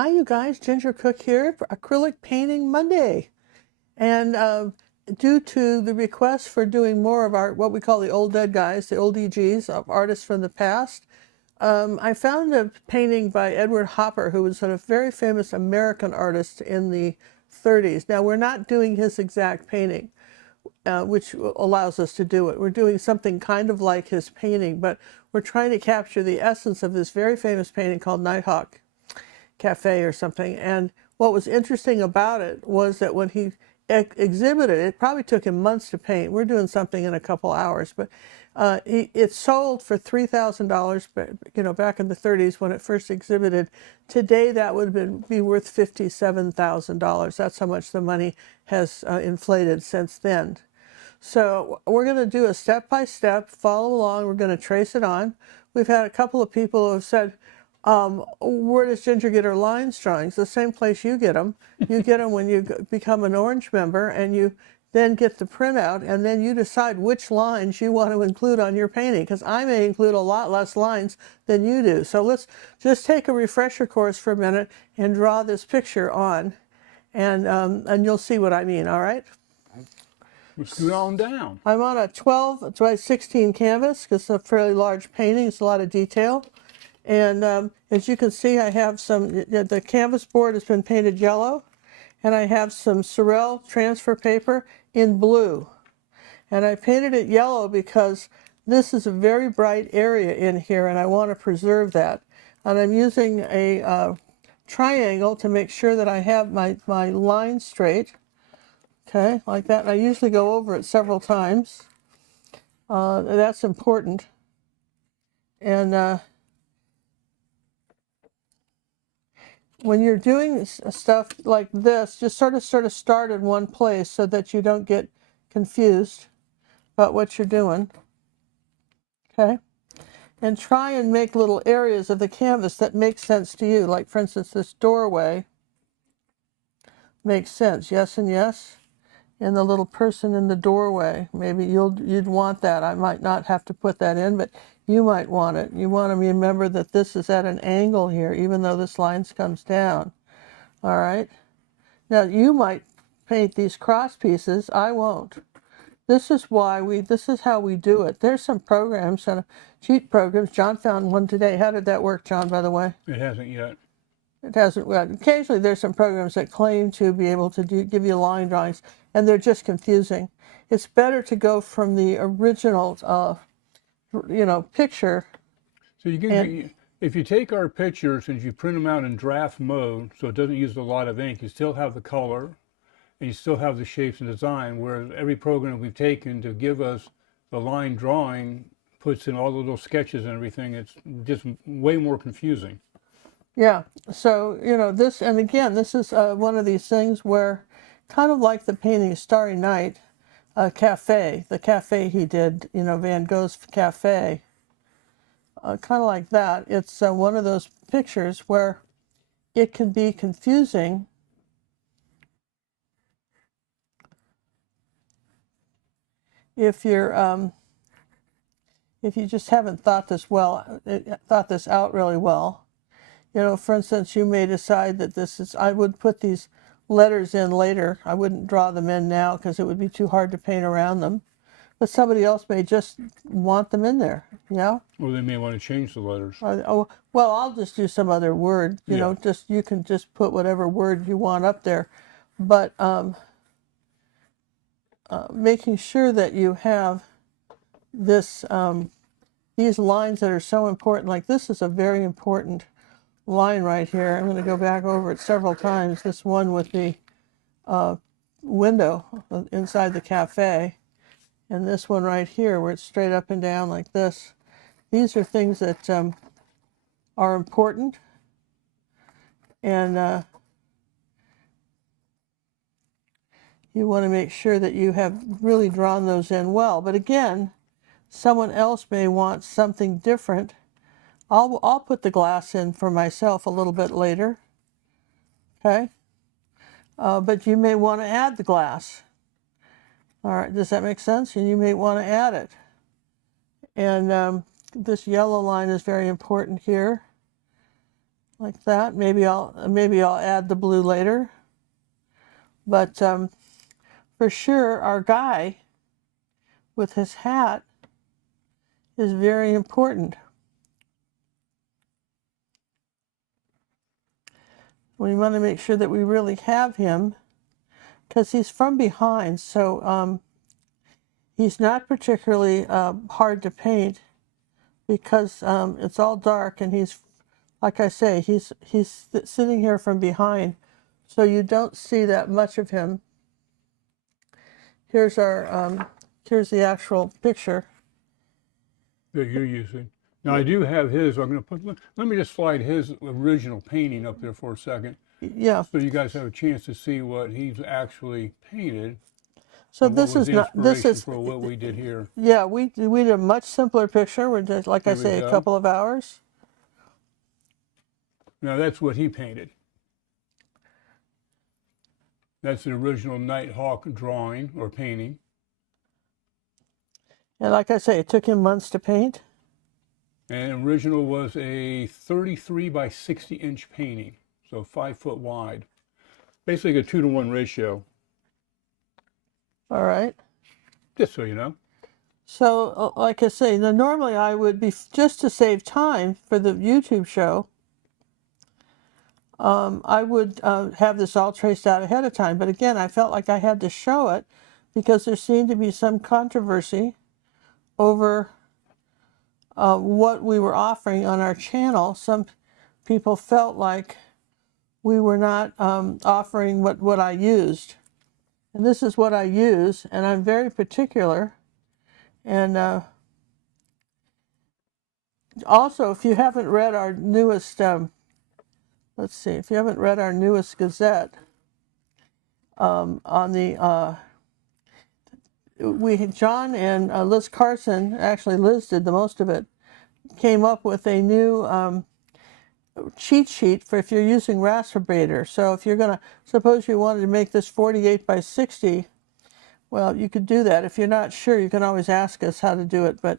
Hi you guys, Ginger Cook here for Acrylic Painting Monday. And due to the request for doing more of our, what we call the old dead guys, the old EGs of artists from the past, I found a painting by Edward Hopper, who was a very famous American artist in the 30s. Now we're not doing his exact painting, which allows us to do it. We're doing something kind of like his painting, but we're trying to capture the essence of this very famous painting called Nighthawks Cafe or something. And what was interesting about it was that when he exhibited it, probably took him months to paint. We're doing something in a couple hours, but it sold for $3,000, back in the 30s when it first exhibited. Today that would be worth $57,000. That's how much the money has inflated since then. So we're going to do a step-by-step, follow along. We're going to trace it on. We've had a couple of people who have said, where does Ginger get her lines drawings? The same place you get them. You get them when you become an Orange member, and you then get the printout, and then you decide which lines you want to include on your painting, because I may include a lot less lines than you do. So let's just take a refresher course for a minute and draw this picture on, and you'll see what I mean, all right? Let's scoot on down. I'm on a 12 by 16 canvas, because it's a fairly large painting. It's a lot of detail. And as you can see, I have the canvas board has been painted yellow, and I have some Sorel transfer paper in blue. And I painted it yellow because this is a very bright area in here, and I want to preserve that. And I'm using a triangle to make sure that I have my line straight. Okay, like that. And I usually go over it several times. That's important. And when you're doing stuff like this, just sort of start in one place so that you don't get confused about what you're doing. Okay? And try and make little areas of the canvas that make sense to you. Like, for instance, this doorway makes sense. Yes and yes. And the little person in the doorway, maybe you'd want that. I might not have to put that in, but you might want it. You want to remember that this is at an angle here, even though this line comes down. All right. Now you might paint these cross pieces. I won't. This is how we do it. There's some programs, cheat programs. John found one today. How did that work, John, by the way? It hasn't yet. It hasn't. Well, occasionally there's some programs that claim to be able to give you line drawings, and they're just confusing. It's better to go from the original, picture. So you can, if you take our pictures and you print them out in draft mode, so it doesn't use a lot of ink, you still have the color, and you still have the shapes and design. Whereas every program we've taken to give us the line drawing puts in all the little sketches and everything. It's just way more confusing. Yeah, so, this, and again, this is one of these things where, kind of like the painting Starry Night, Cafe, the cafe he did, Van Gogh's Cafe, kind of like that. It's one of those pictures where it can be confusing if you're, if you just haven't thought this out really well. For instance, you may decide that I would put these letters in later. I wouldn't draw them in now because it would be too hard to paint around them. But somebody else may just want them in there, Or they may want to change the letters. Well, I'll just do some other word, you can just put whatever word you want up there. But making sure that you have these lines that are so important, like this is a very important line right here. I'm going to go back over it several times. This one with the window inside the cafe, and this one right here where it's straight up and down like this. These are things that are important, and you want to make sure that you have really drawn those in well. But again, someone else may want something different. I'll put the glass in for myself a little bit later, okay? But you may want to add the glass. All right, does that make sense? And you may want to add it. And this yellow line is very important here. like that. Maybe I'll add the blue later. But for sure, our guy with his hat is very important. We want to make sure that we really have him, because he's from behind, so he's not particularly hard to paint, because it's all dark, and he's, like I say, he's sitting here from behind, so you don't see that much of him. Here's here's the actual picture that you're using. Now I do have his. I'm going to put. Let me just slide his original painting up there for a second. Yeah. So you guys have a chance to see what he's actually painted. So this is not. This is for what we did here. Yeah, we did a much simpler picture. We're just, like I say, a couple of hours. Now that's what he painted. That's the original Nighthawk drawing or painting. And like I say, it took him months to paint. And original was a 33 by 60 inch painting, so 5 foot wide. Basically a 2-to-1 ratio. All right. Just so you know. So, like I say, now normally I would be, just to save time for the YouTube show, I would have this all traced out ahead of time. But again, I felt like I had to show it because there seemed to be some controversy over what we were offering on our channel. Some people felt like we were not offering what I used. And this is what I use, and I'm very particular. And also, if you haven't read our newest, let's see, if you haven't read our newest Gazette, on the, John and Liz Carson, actually Liz did the most of it, came up with a new cheat sheet for if you're using Rasperbator. So if you're going to, suppose you wanted to make this 48 by 60, well, you could do that. If you're not sure, you can always ask us how to do it. But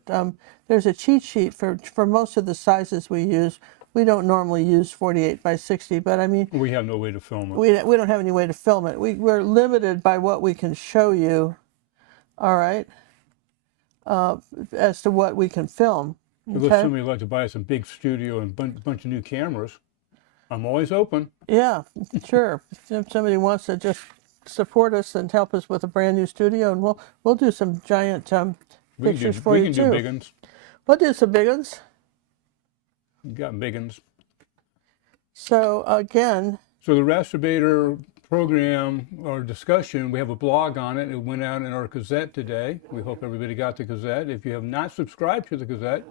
there's a cheat sheet for most of the sizes we use. We don't normally use 48 by 60, but I mean... We have no way to film it. We don't have any way to film it. We're limited by what we can show you, all right, as to what we can film. Okay? If somebody would like to buy us a big studio and a bunch of new cameras, I'm always open. Yeah, sure. If somebody wants to just support us and help us with a brand new studio, and we'll do some giant pictures for you too. We can do big ones. We'll do some big ones. You got big ones. So again. So the Rasperbator program or discussion, we have a blog on it. It went out in our Gazette today. We hope everybody got the Gazette. If you have not subscribed to the Gazette,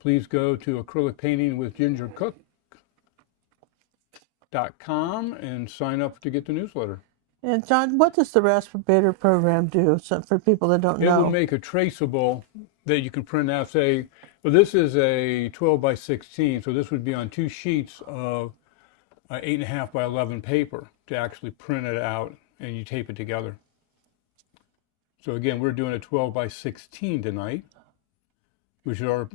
please go to Acrylic Painting with gingercook.com and sign up to get the newsletter. And John, what does the Rasperbator program do for people that don't know? It will make a traceable that you can print out. Say, well, this is a 12 by 16, so this would be on 2 sheets of 8.5 by 11 paper to actually print it out, and you tape it together. So again, we're doing a 12 by 16 tonight, which are,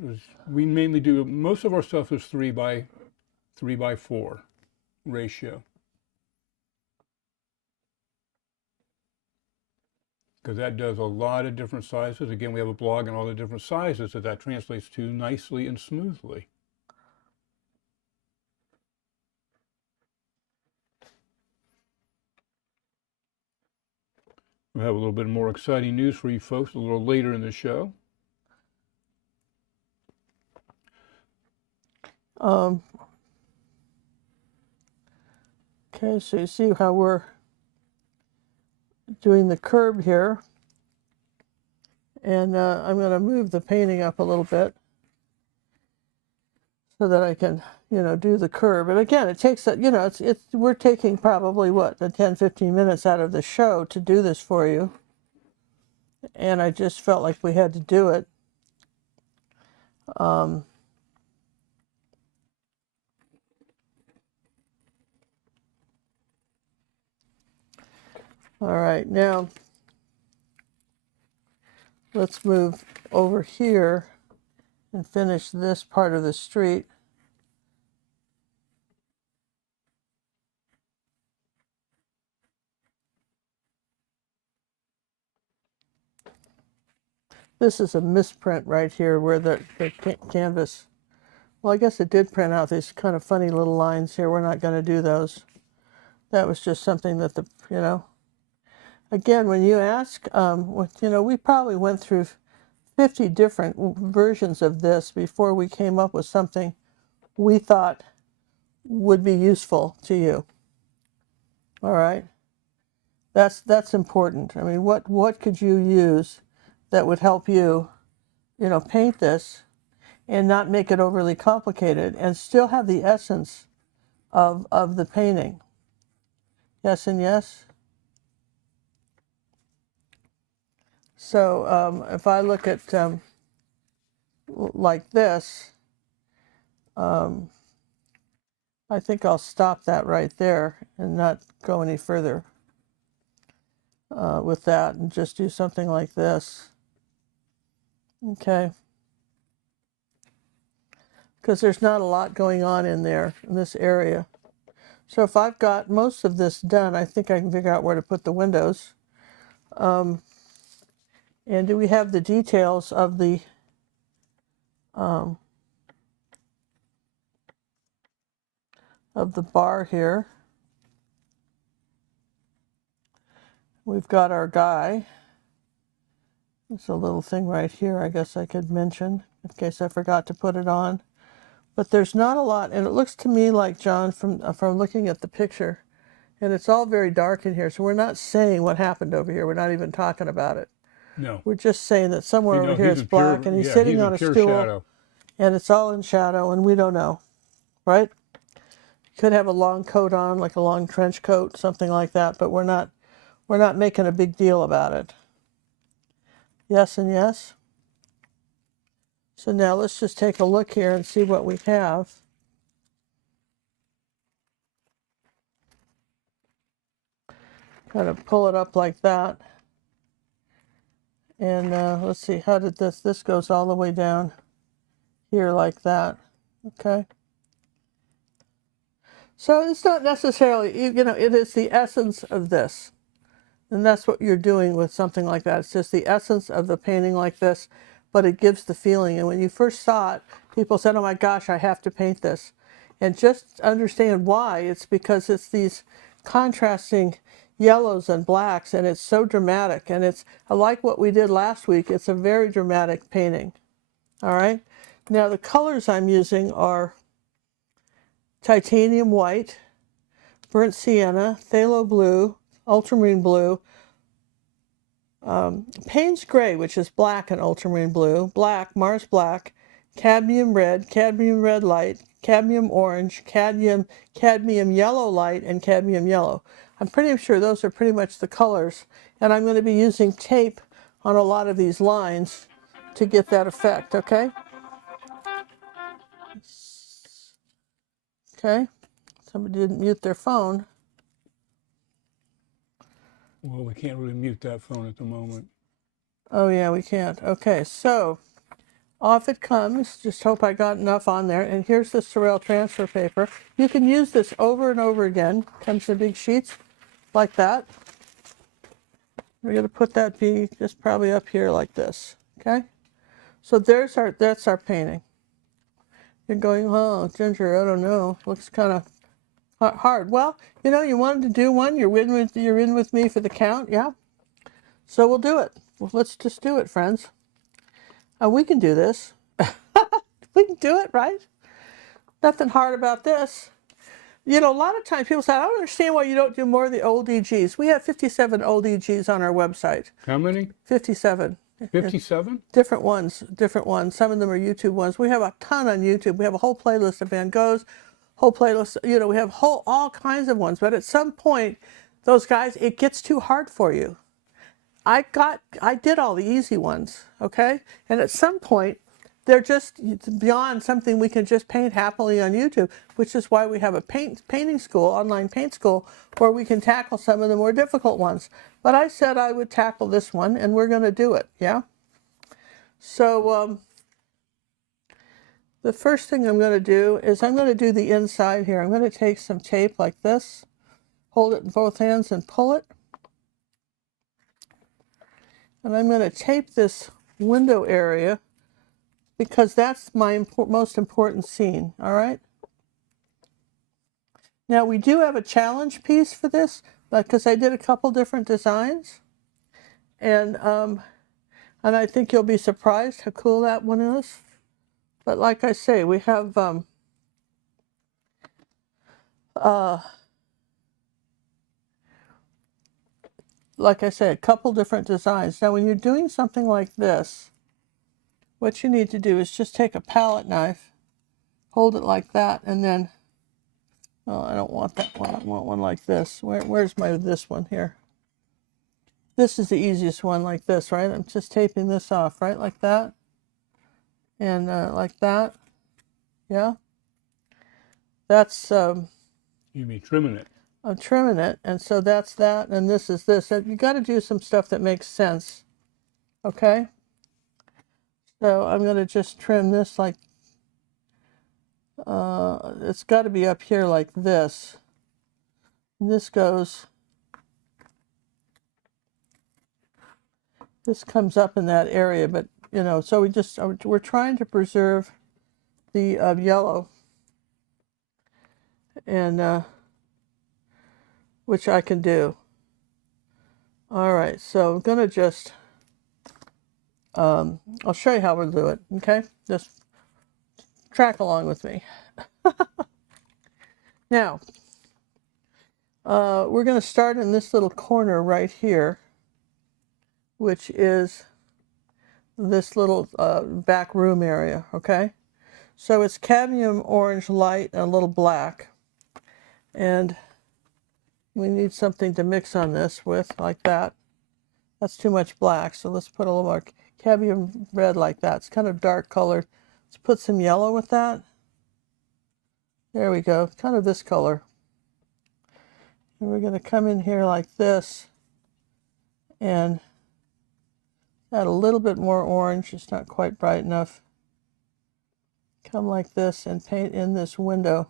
we mainly do, most of our stuff is 3 by 4 ratio. Because that does a lot of different sizes. Again, we have a blog on all the different sizes that translates to nicely and smoothly. We have a little bit more exciting news for you folks a little later in the show. Okay, so you see how we're doing the curb here, and I'm going to move the painting up a little bit so that I can, do the curb. And again, it takes, we're taking probably what, 10-15 minutes out of the show to do this for you, and I just felt like we had to do it. All right, now let's move over here and finish this part of the street. This is a misprint right here where the canvas, well, I guess it did print out these kind of funny little lines here. We're not going to do those. That was just something that again, when you ask, we probably went through 50 different versions of this before we came up with something we thought would be useful to you. All right, that's important. I mean, what could you use that would help you, paint this and not make it overly complicated and still have the essence of the painting? Yes and yes. So if I look at like this, I think I'll stop that right there and not go any further with that and just do something like this. Okay. Because there's not a lot going on in there, in this area. So if I've got most of this done, I think I can figure out where to put the windows. And do we have the details of the bar here? We've got our guy. There's a little thing right here I guess I could mention in case I forgot to put it on. But there's not a lot, and it looks to me like, John, from looking at the picture, and it's all very dark in here, so we're not saying what happened over here. We're not even talking about it. No. We're just saying that somewhere over here it's black, and he's sitting on a stool, shadow. And it's all in shadow, and we don't know, right? Could have a long coat on, like a long trench coat, something like that, but we're not making a big deal about it. Yes and yes? So now let's just take a look here and see what we have. Kind of pull it up like that. And let's see, how did this goes all the way down here like that. Okay. So it's not necessarily, it is the essence of this. And that's what you're doing with something like that. It's just the essence of the painting like this, but it gives the feeling. And when you first saw it, people said, oh my gosh, I have to paint this. And just understand why. It's because it's these contrasting yellows and blacks, and it's so dramatic. And it's, I like what we did last week. It's a very dramatic painting. All right. Now the colors I'm using are titanium white, burnt sienna, phthalo blue, ultramarine blue, Payne's gray, which is black and ultramarine blue, black, Mars black, cadmium red light, cadmium orange, cadmium yellow light, and cadmium yellow. I'm pretty sure those are pretty much the colors, and I'm going to be using tape on a lot of these lines to get that effect, okay? Okay, somebody didn't mute their phone. Well, we can't really mute that phone at the moment. Oh yeah, we can't. Okay, so off it comes. Just hope I got enough on there. And here's the Sorel transfer paper. You can use this over and over again. Comes in big sheets like that. We're going to put that just probably up here like this. Okay, so that's our painting. You're going, oh, Ginger, I don't know. Looks kind of hard. Well, you wanted to do one. You're in with me for the count, yeah? So we'll do it. Well, let's just do it, friends. We can do this. We can do it, right? Nothing hard about this. A lot of times people say, I don't understand why you don't do more of the old EGs. We have 57 old EGs on our website. How many? 57. 57? Different ones. Some of them are YouTube ones. We have a ton on YouTube. We have a whole playlist of Van Goghs, whole playlist, we have all kinds of ones. But at some point, those guys, it gets too hard for you. I did all the easy ones, okay? And at some point, they're just beyond something we can just paint happily on YouTube, which is why we have a painting school, online paint school, where we can tackle some of the more difficult ones. But I said I would tackle this one, and we're going to do it, yeah? So the first thing I'm going to do is I'm going to do the inside here. I'm going to take some tape like this, hold it in both hands and pull it. And I'm going to tape this window area because that's my most important scene, all right? Now we do have a challenge piece for this because I did a couple different designs, and I think you'll be surprised how cool that one is. But like I say, we have like I said, a couple different designs. Now when you're doing something like this, what you need to do is just take a palette knife, hold it like that, and then, oh, I don't want that one. I want one like this. Where's this one here? This is the easiest one, like this, right? I'm just taping this off, right? Like that. And like that. Yeah. That's, You mean trimming it? I'm trimming it. And so that's that. And this is this. You got to do some stuff that makes sense. Okay. So I'm going to just trim this like, it's got to be up here like this. And this goes, this comes up in that area, but you know, so we're trying to preserve the yellow, and which I can do. All right, so I'm gonna just, I'll show you how we'll do it, okay? Just track along with me. Now, we're gonna start in this little corner right here, which is this little back room area, okay? So it's cadmium orange light and a little black. And we need something to mix on this with, like that. That's too much black, so let's put a little more cadmium red like that. It's kind of dark colored. Let's put some yellow with that. There we go, kind of this color. And we're going to come in here like this and add a little bit more orange. It's not quite bright enough. Come like this and paint in this window.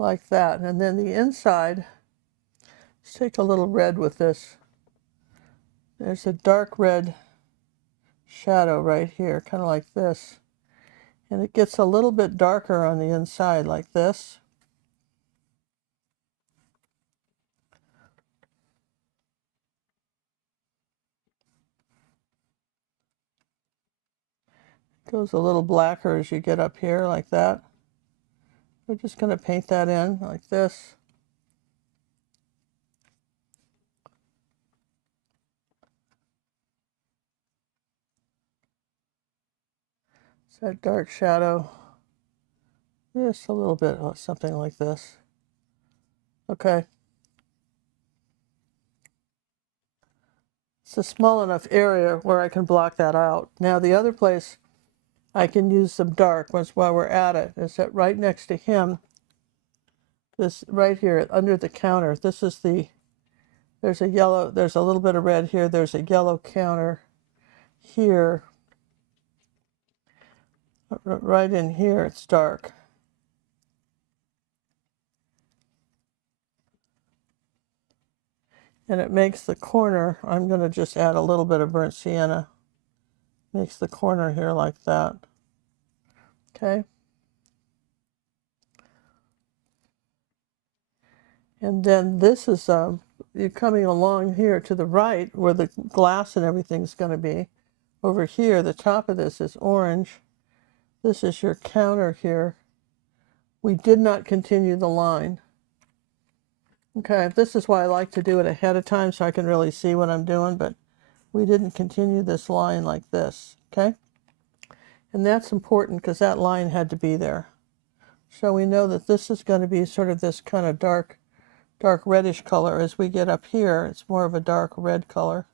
Like that. And then the inside, let's take a little red with this. There's a dark red shadow right here, kind of like this. And it gets a little bit darker on the inside like this. Goes a little blacker as you get up here like that. We're just going to paint that in like this. It's that dark shadow. Just a little bit, something like this. Okay. It's a small enough area where I can block that out. Now the other place I can use some dark while we're at it is that right next to him, this right here under the counter, this is there's a yellow, there's a little bit of red here, there's a yellow counter here. Right in here it's dark. And it makes the corner, I'm going to just add a little bit of burnt sienna. Makes the corner here like that. Okay. And then this is, you're coming along here to the right where the glass and everything's going to be. Over here, the top of this is orange. This is your counter here. We did not continue the line. Okay, this is why I like to do it ahead of time so I can really see what I'm doing, but we didn't continue this line like this, okay? And that's important because that line had to be there. So we know that this is going to be sort of this kind of dark reddish color. As we get up here, it's more of a dark red color,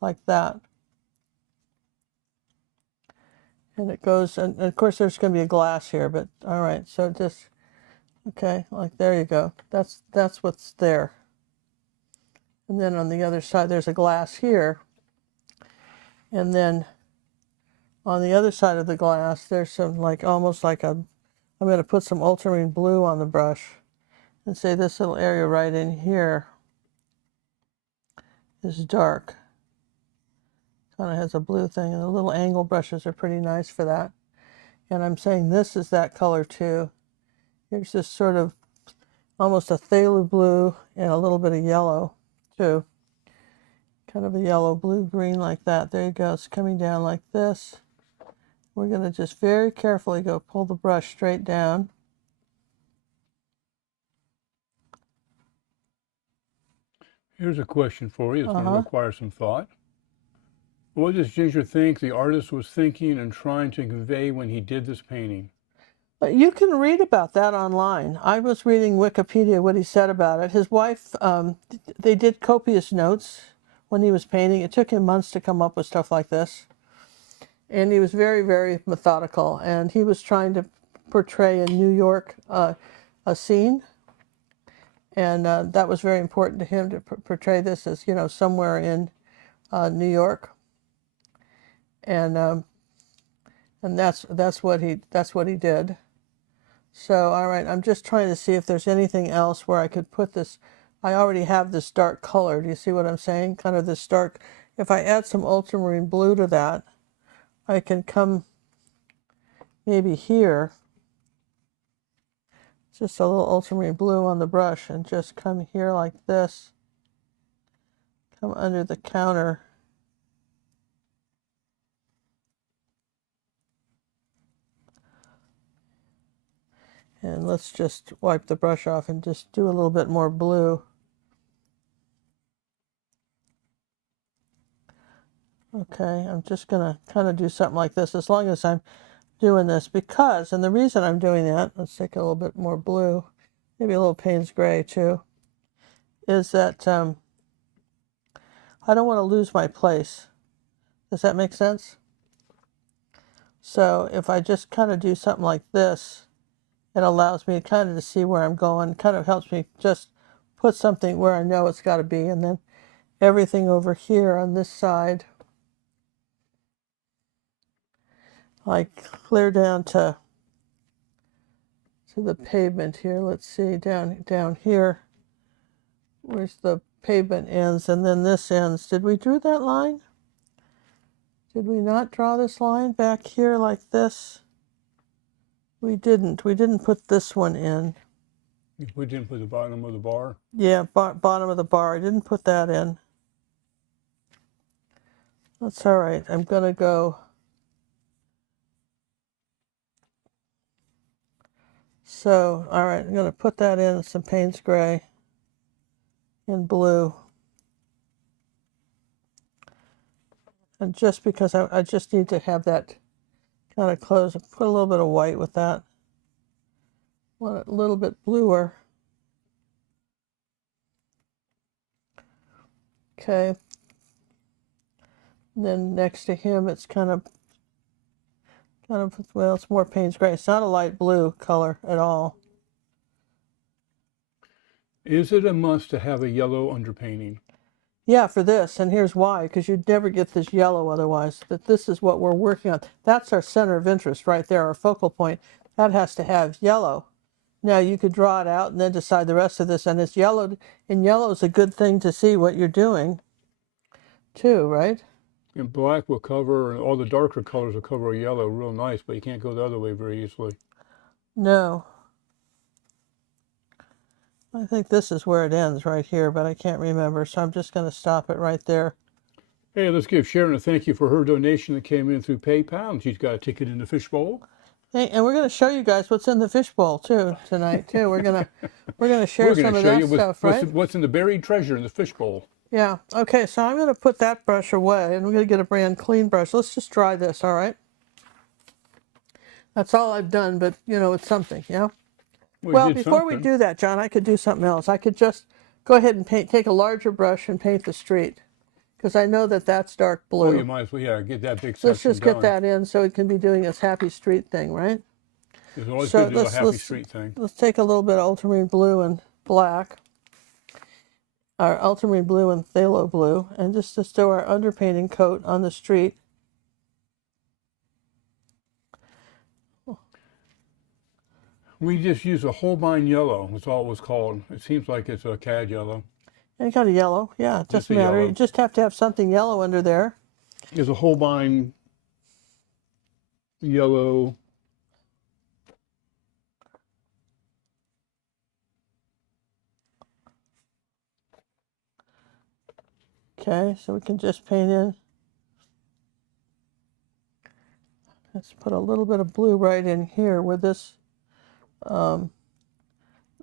like that. And it goes, and of course there's going to be a glass here, but all right, so just, okay, like there you go. That's what's there. And then on the other side, there's a glass here. And then On the other side of the glass, there's some almost like I'm going to put some ultramarine blue on the brush and say this little area right in here is dark. Kind of has a blue thing, and the little angle brushes are pretty nice for that. And I'm saying this is that color too. Here's this sort of almost a phthalo blue and a little bit of yellow too. Kind of a yellow, blue, green like that. There you go. It's coming down like this. We're going to just very carefully go pull the brush straight down. Here's a question for you. It's going to require some thought. What does Ginger think the artist was thinking and trying to convey when he did this painting? You can read about that online. I was reading Wikipedia, what he said about it. His wife, they did copious notes when he was painting. It took him months to come up with stuff like this. And he was very, very methodical. And he was trying to portray in New York a scene. And that was very important to him to portray this as, somewhere in New York. And that's what he did. So, all right, I'm just trying to see if there's anything else where I could put this. I already have this dark color. Do you see what I'm saying? Kind of this dark. If I add some ultramarine blue to that, I can come maybe here. Just a little ultramarine blue on the brush and just come here like this. Come under the counter. And let's just wipe the brush off and just do a little bit more blue. Okay, I'm just going to kind of do something like this as long as I'm doing this because, and the reason I'm doing that, let's take a little bit more blue, maybe a little Payne's gray too, is that I don't want to lose my place. Does that make sense? So if I just kind of do something like this, it allows me kind of to see where I'm going, kind of helps me just put something where I know it's got to be, and then everything over here on this side, like clear down to the pavement here. Let's see, down here, where's the pavement ends, and then this ends. Did we draw that line? Did we not draw this line back here like this? We didn't put this one in. We didn't put the bottom of the bar? Yeah, bottom of the bar. I didn't put that in. That's all right. I'm going to go. So, all right, I'm going to put that in some Payne's gray and blue. And just because I just need to have that kind of close, put a little bit of white with that. Want it a little bit bluer. Okay. And then next to him, it's kind of, well, it's more Payne's gray. It's not a light blue color at all. Is it a must to have a yellow underpainting? Yeah, for this, and here's why, because you'd never get this yellow otherwise. That this is what we're working on. That's our center of interest right there, our focal point. That has to have yellow. Now you could draw it out and then decide the rest of this, and it's yellowed. And yellow is a good thing to see what you're doing, too, right? And black will cover, and all the darker colors will cover a yellow real nice, but you can't go the other way very easily. No. I think this is where it ends right here, but I can't remember, so I'm just going to stop it right there. Hey, let's give Sharon a thank you for her donation that came in through PayPal, and she's got a ticket in the fishbowl. Hey, and we're going to show you guys what's in the fishbowl too tonight too. We're gonna share some of that stuff, right? What's in the buried treasure in the fishbowl? Yeah. Okay. So I'm going to put that brush away, and we're going to get a brand clean brush. Let's just dry this. All right. That's all I've done, but it's something. Yeah. Well, before we do that, John, I could do something else. I could just go ahead and take a larger brush and paint the street, because I know that that's dark blue. Oh, you might as well, yeah, get that big section Let's just get that in so it can be doing its happy street thing, right? It's always good to do a happy street thing. Let's take a little bit of ultramarine blue and black, our ultramarine blue and phthalo blue, and just do our underpainting coat on the street. We just use a Holbein yellow. That's all it was called. It seems like it's a cad yellow. Any kind of yellow, yeah, it Just doesn't a matter. yellow. You just have to have something yellow under there. There's a Holbein yellow. Okay, so we can just paint in. Let's put a little bit of blue right in here where this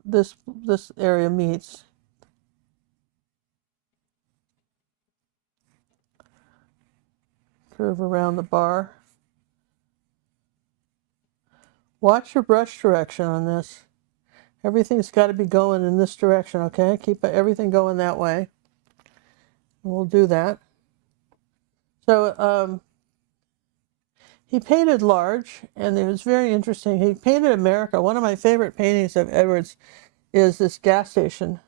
this area meets. Curve around the bar. Watch your brush direction on this. Everything's got to be going in this direction, okay? Keep everything going that way. We'll do that. So he painted large, and it was very interesting. He painted America. One of my favorite paintings of Edwards is this gas station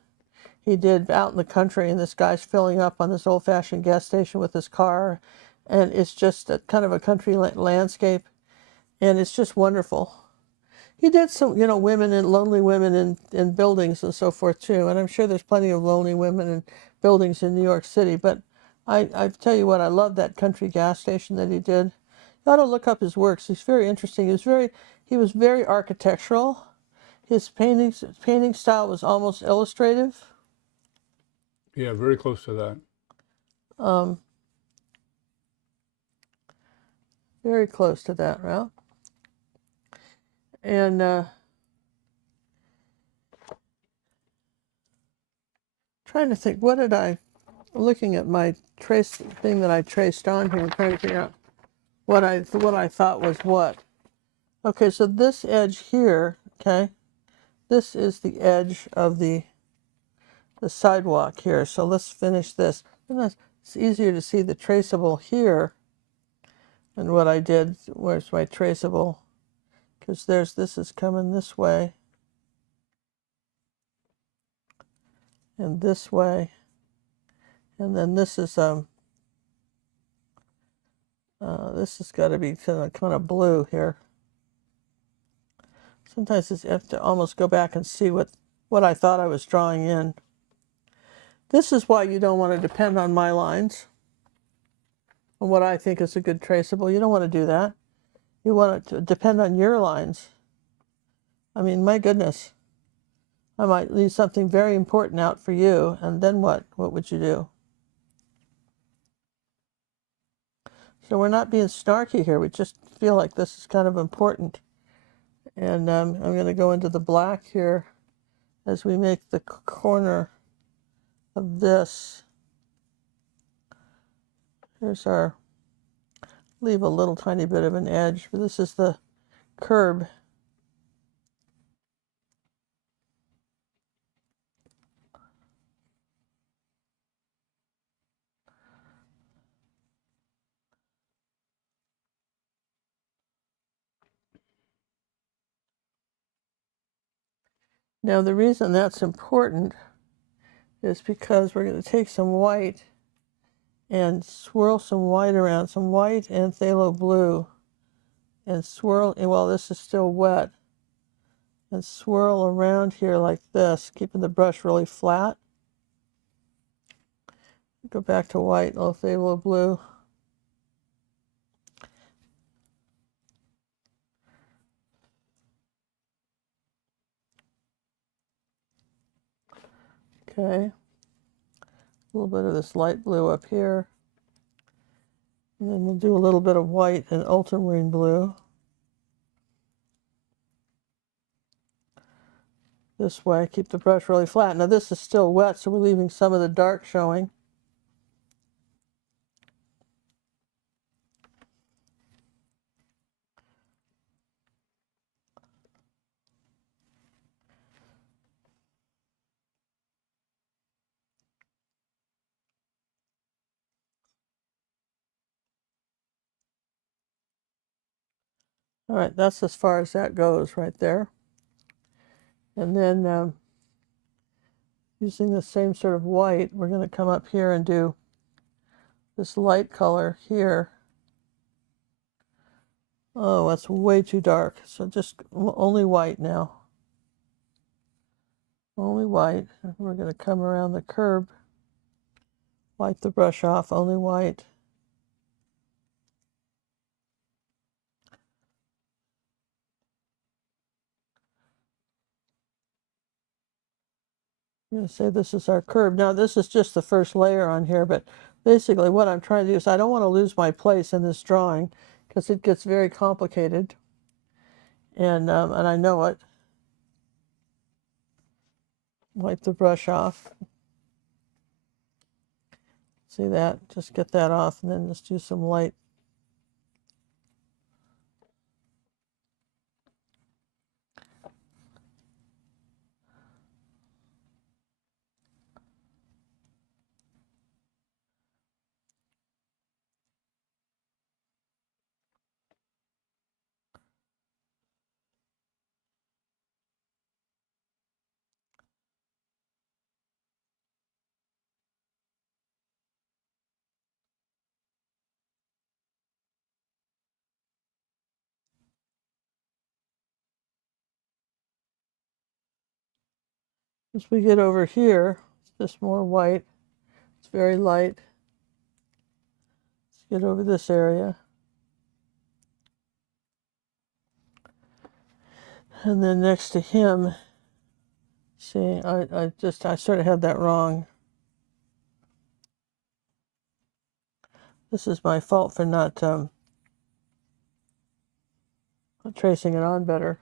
he did out in the country, and this guy's filling up on this old-fashioned gas station with his car, and it's just a kind of a country landscape, and it's just wonderful. He did some, women and lonely women in buildings and so forth too, and I'm sure there's plenty of lonely women in buildings in New York City, but I tell you what, I love that country gas station that he did. You ought to look up his works. He's very interesting. He was very architectural. His painting style was almost illustrative. Yeah, very close to that. Very close to that, right? And trying to think, looking at my trace thing that I traced on here, trying to figure out what I thought was what. Okay, so this edge here, okay, this is the edge of the sidewalk here. So let's finish this. And it's easier to see the traceable here than what I did. Where's my traceable? Because this is coming this way and this way, and then this is this has got to be kind of blue here. Sometimes you have to almost go back and see what I thought I was drawing in. This is why you don't want to depend on my lines and what I think is a good traceable. You don't want to do that. You want to depend on your lines. I mean, my goodness. I might leave something very important out for you, and then what? What would you do? So we're not being snarky here. We just feel like this is kind of important. And I'm going to go into the black here as we make the corner of this. Here's our, leave a little tiny bit of an edge, but this is the curb. Now the reason that's important is because we're going to take some white and swirl some white around, some white and phthalo blue, and swirl, and while this is still wet, and swirl around here like this, keeping the brush really flat. Go back to white, a little phthalo blue. Okay. A little bit of this light blue up here. And then we'll do a little bit of white and ultramarine blue. This way, keep the brush really flat. Now this is still wet, so we're leaving some of the dark showing. All right, that's as far as that goes right there. And then using the same sort of white, we're going to come up here and do this light color here. Oh, that's way too dark. So just only white now. only white. We're going to come around the curb, wipe the brush off, only white. I'm going to say this is our curb. Now this is just the first layer on here, but basically what I'm trying to do is I don't want to lose my place in this drawing because it gets very complicated, and I know it. Wipe the brush off. See that? Just get that off, and then just do some light. As we get over here, it's just more white. It's very light. Let's get over this area. And then next to him, see, I sort of had that wrong. This is my fault for not tracing it on better.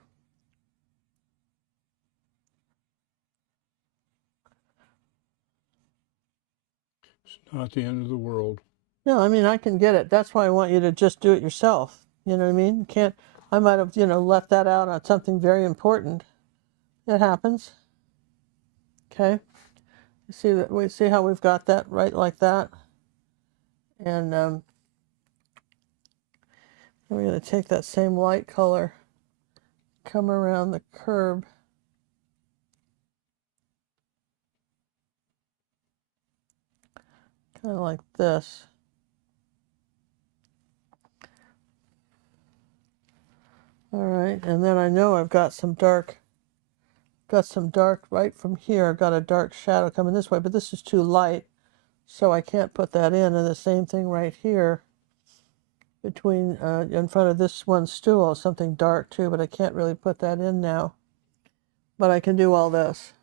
It's not the end of the world. No, I mean, I can get it. That's why I want you to just do it yourself. You know what I mean? You can't, I might have, left that out on something very important. It happens. Okay. We see how we've got that right like that. And we're going to take that same light color, come around the curb. Kind of like this. All right, and then I know I've got some dark right from here. I've got a dark shadow coming this way, but this is too light, so I can't put that in. And the same thing right here between in front of this one stool, something dark too, but I can't really put that in now. But I can do all this.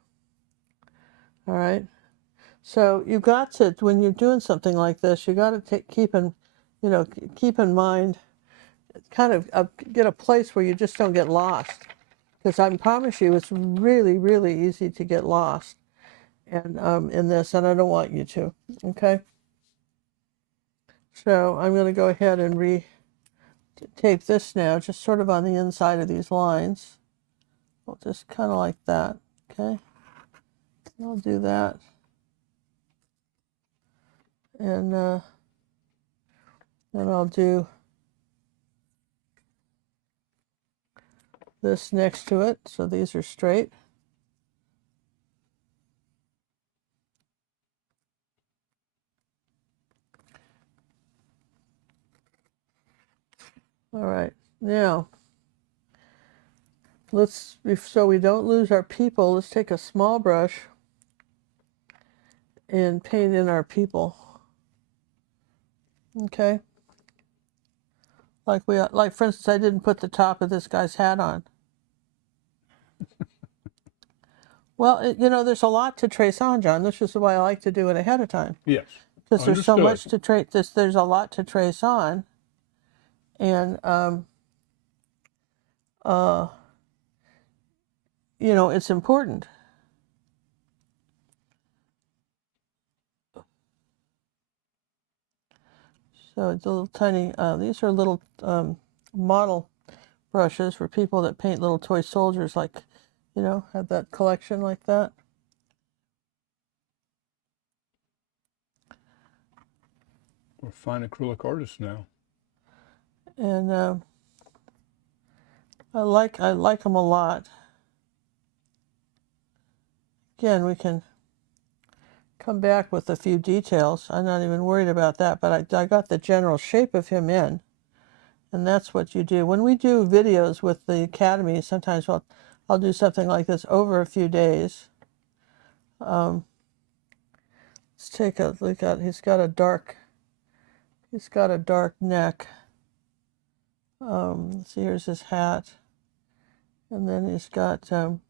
All right. So you've got to, when you're doing something like this, you got to keep in mind, kind of get a place where you just don't get lost. Because I promise you, it's really, really easy to get lost, and in this, and I don't want you to. Okay. So I'm going to go ahead and tape this now, just sort of on the inside of these lines. Well, just kind of like that. Okay. I'll do that. And then I'll do this next to it, so these are straight. All right, now so we don't lose our people, let's take a small brush and paint in our people. Okay. Like for instance, I didn't put the top of this guy's hat on. Well, there's a lot to trace on, John. This is why I like to do it ahead of time. Yes. Because there's so much to trace. There's a lot to trace on, and it's important. So it's a little tiny. These are little model brushes for people that paint little toy soldiers, like, have that collection like that. We're fine acrylic artists now. And I like them a lot. Again, we can come back with a few details. I'm not even worried about that, but I got the general shape of him in, and that's what you do. When we do videos with the Academy, sometimes I'll do something like this over a few days, Let's take a look at. He's got a dark neck. See, here's his hat, and then he's got kind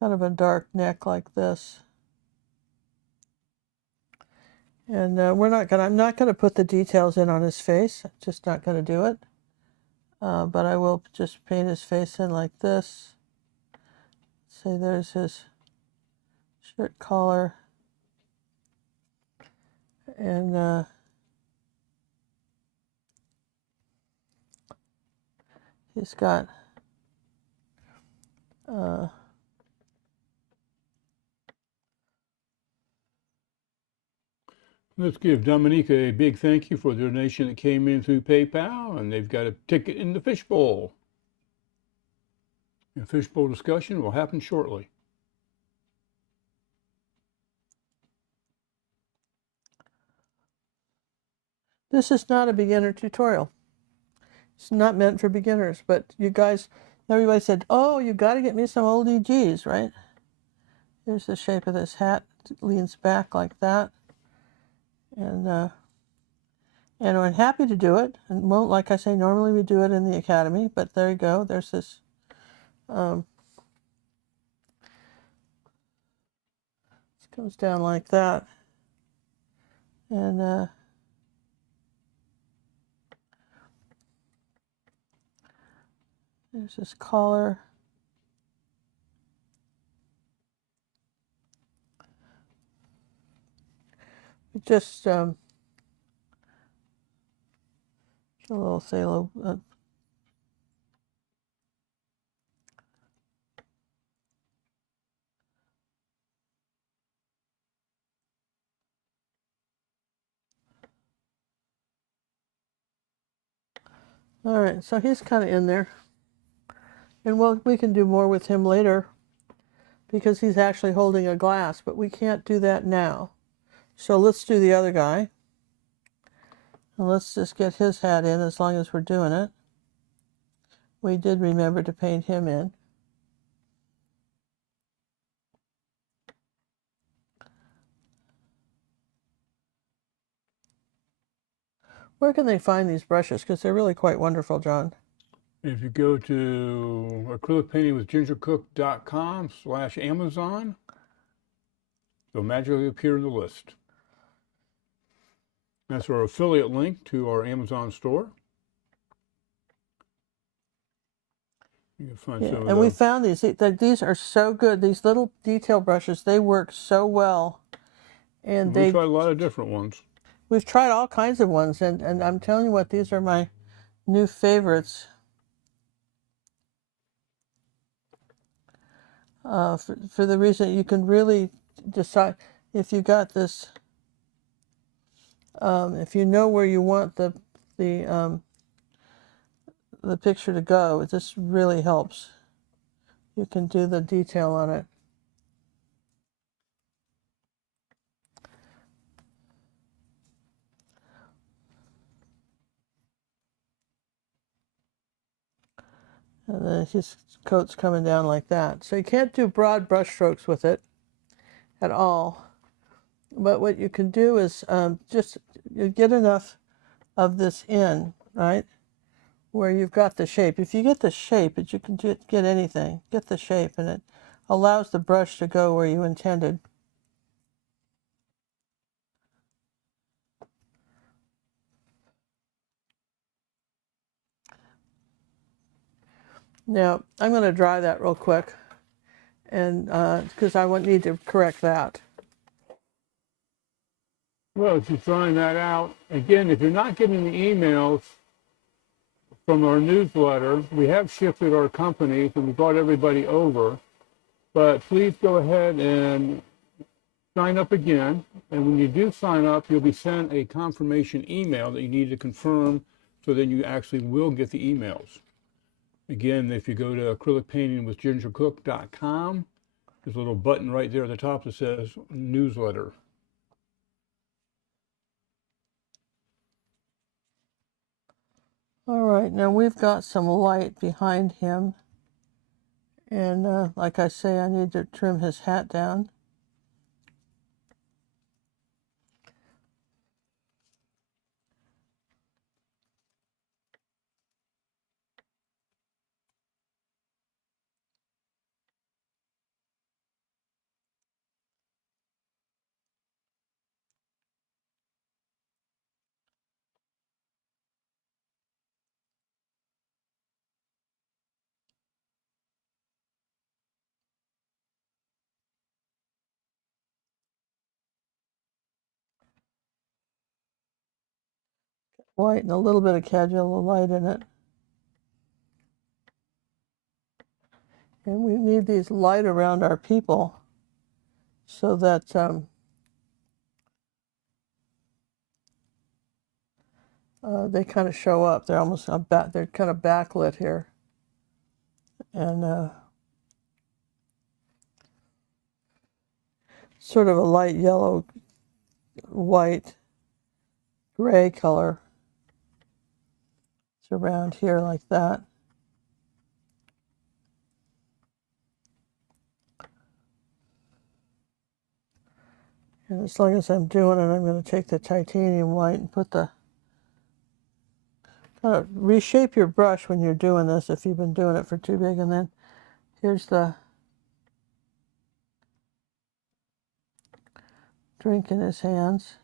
of a dark neck like this. And I'm not gonna put the details in on his face. I'm just not gonna do it. But I will just paint his face in like this. Say there's his shirt collar, and he's got Let's give Dominica a big thank you for the donation that came in through PayPal, and they've got a ticket in the fishbowl. A fishbowl discussion will happen shortly. This is not a beginner tutorial. It's not meant for beginners, but you guys, everybody said, oh, you got to get me some old EGs, right? Here's the shape of this hat. It leans back like that. And I'm happy to do it. And won't, like I say, normally we do it in the academy, but there you go. There's this. It goes down like that. And there's this collar. We just a little phthalo. All right, so he's kind of in there. And we can do more with him later because he's actually holding a glass, but we can't do that now. So let's do the other guy. And let's just get his hat in as long as we're doing it. We did remember to paint him in. Where can they find these brushes? Because they're really quite wonderful, John. If you go to acrylicpaintingwithgingercook.com/Amazon, they'll magically appear in the list. That's our affiliate link to our Amazon store. You can find some of And them. we found these are so good. These little detail brushes, they work so well. And we tried a lot of different ones. We've tried all kinds of ones, and I'm telling you what, these are my new favorites. For the reason you can really decide if you got this, if you know where you want the picture to go, this really helps. You can do the detail on it. And then his coat's coming down like that. So you can't do broad brush strokes with it at all. But what you can do is just you get enough of this in, right, where you've got the shape. If you get the shape, you can get anything. Get the shape, and it allows the brush to go where you intended. Now, I'm going to dry that real quick, and because I need to correct that. Well, if you're trying that out, again, if you're not getting the emails from our newsletter, we have shifted our companies and we brought everybody over. But please go ahead and sign up again. And when you do sign up, you'll be sent a confirmation email that you need to confirm, so then you actually will get the emails. Again, if you go to acrylicpaintingwithgingercook.com, there's a little button right there at the top that says newsletter. All right, now we've got some light behind him, And like I say, I need to trim his hat down. White and a little bit of cad yellow light in it. And we need these light around our people so that they kind of show up. They're almost they're kind of backlit here. And sort of a light yellow, white, gray color. It's around here like that. And as long as I'm doing it, I'm going to take the titanium white and put the, kind of reshape your brush when you're doing this if you've been doing it for too big. And then here's the drink in his hands.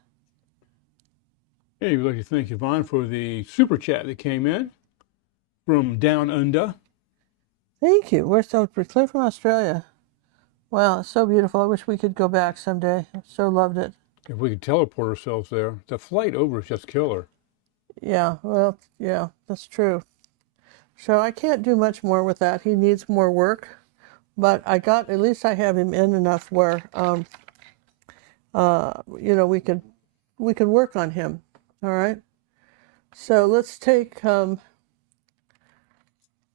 Hey, we'd like to thank Yvonne for the super chat that came in from Down Under. Thank you. We're clear from Australia. Wow, it's so beautiful. I wish we could go back someday. I so loved it. If we could teleport ourselves there, the flight over is just killer. Yeah, well, yeah, that's true. So I can't do much more with that. He needs more work, but at least I have him in enough where, you know, we can work on him. All right. So let's take,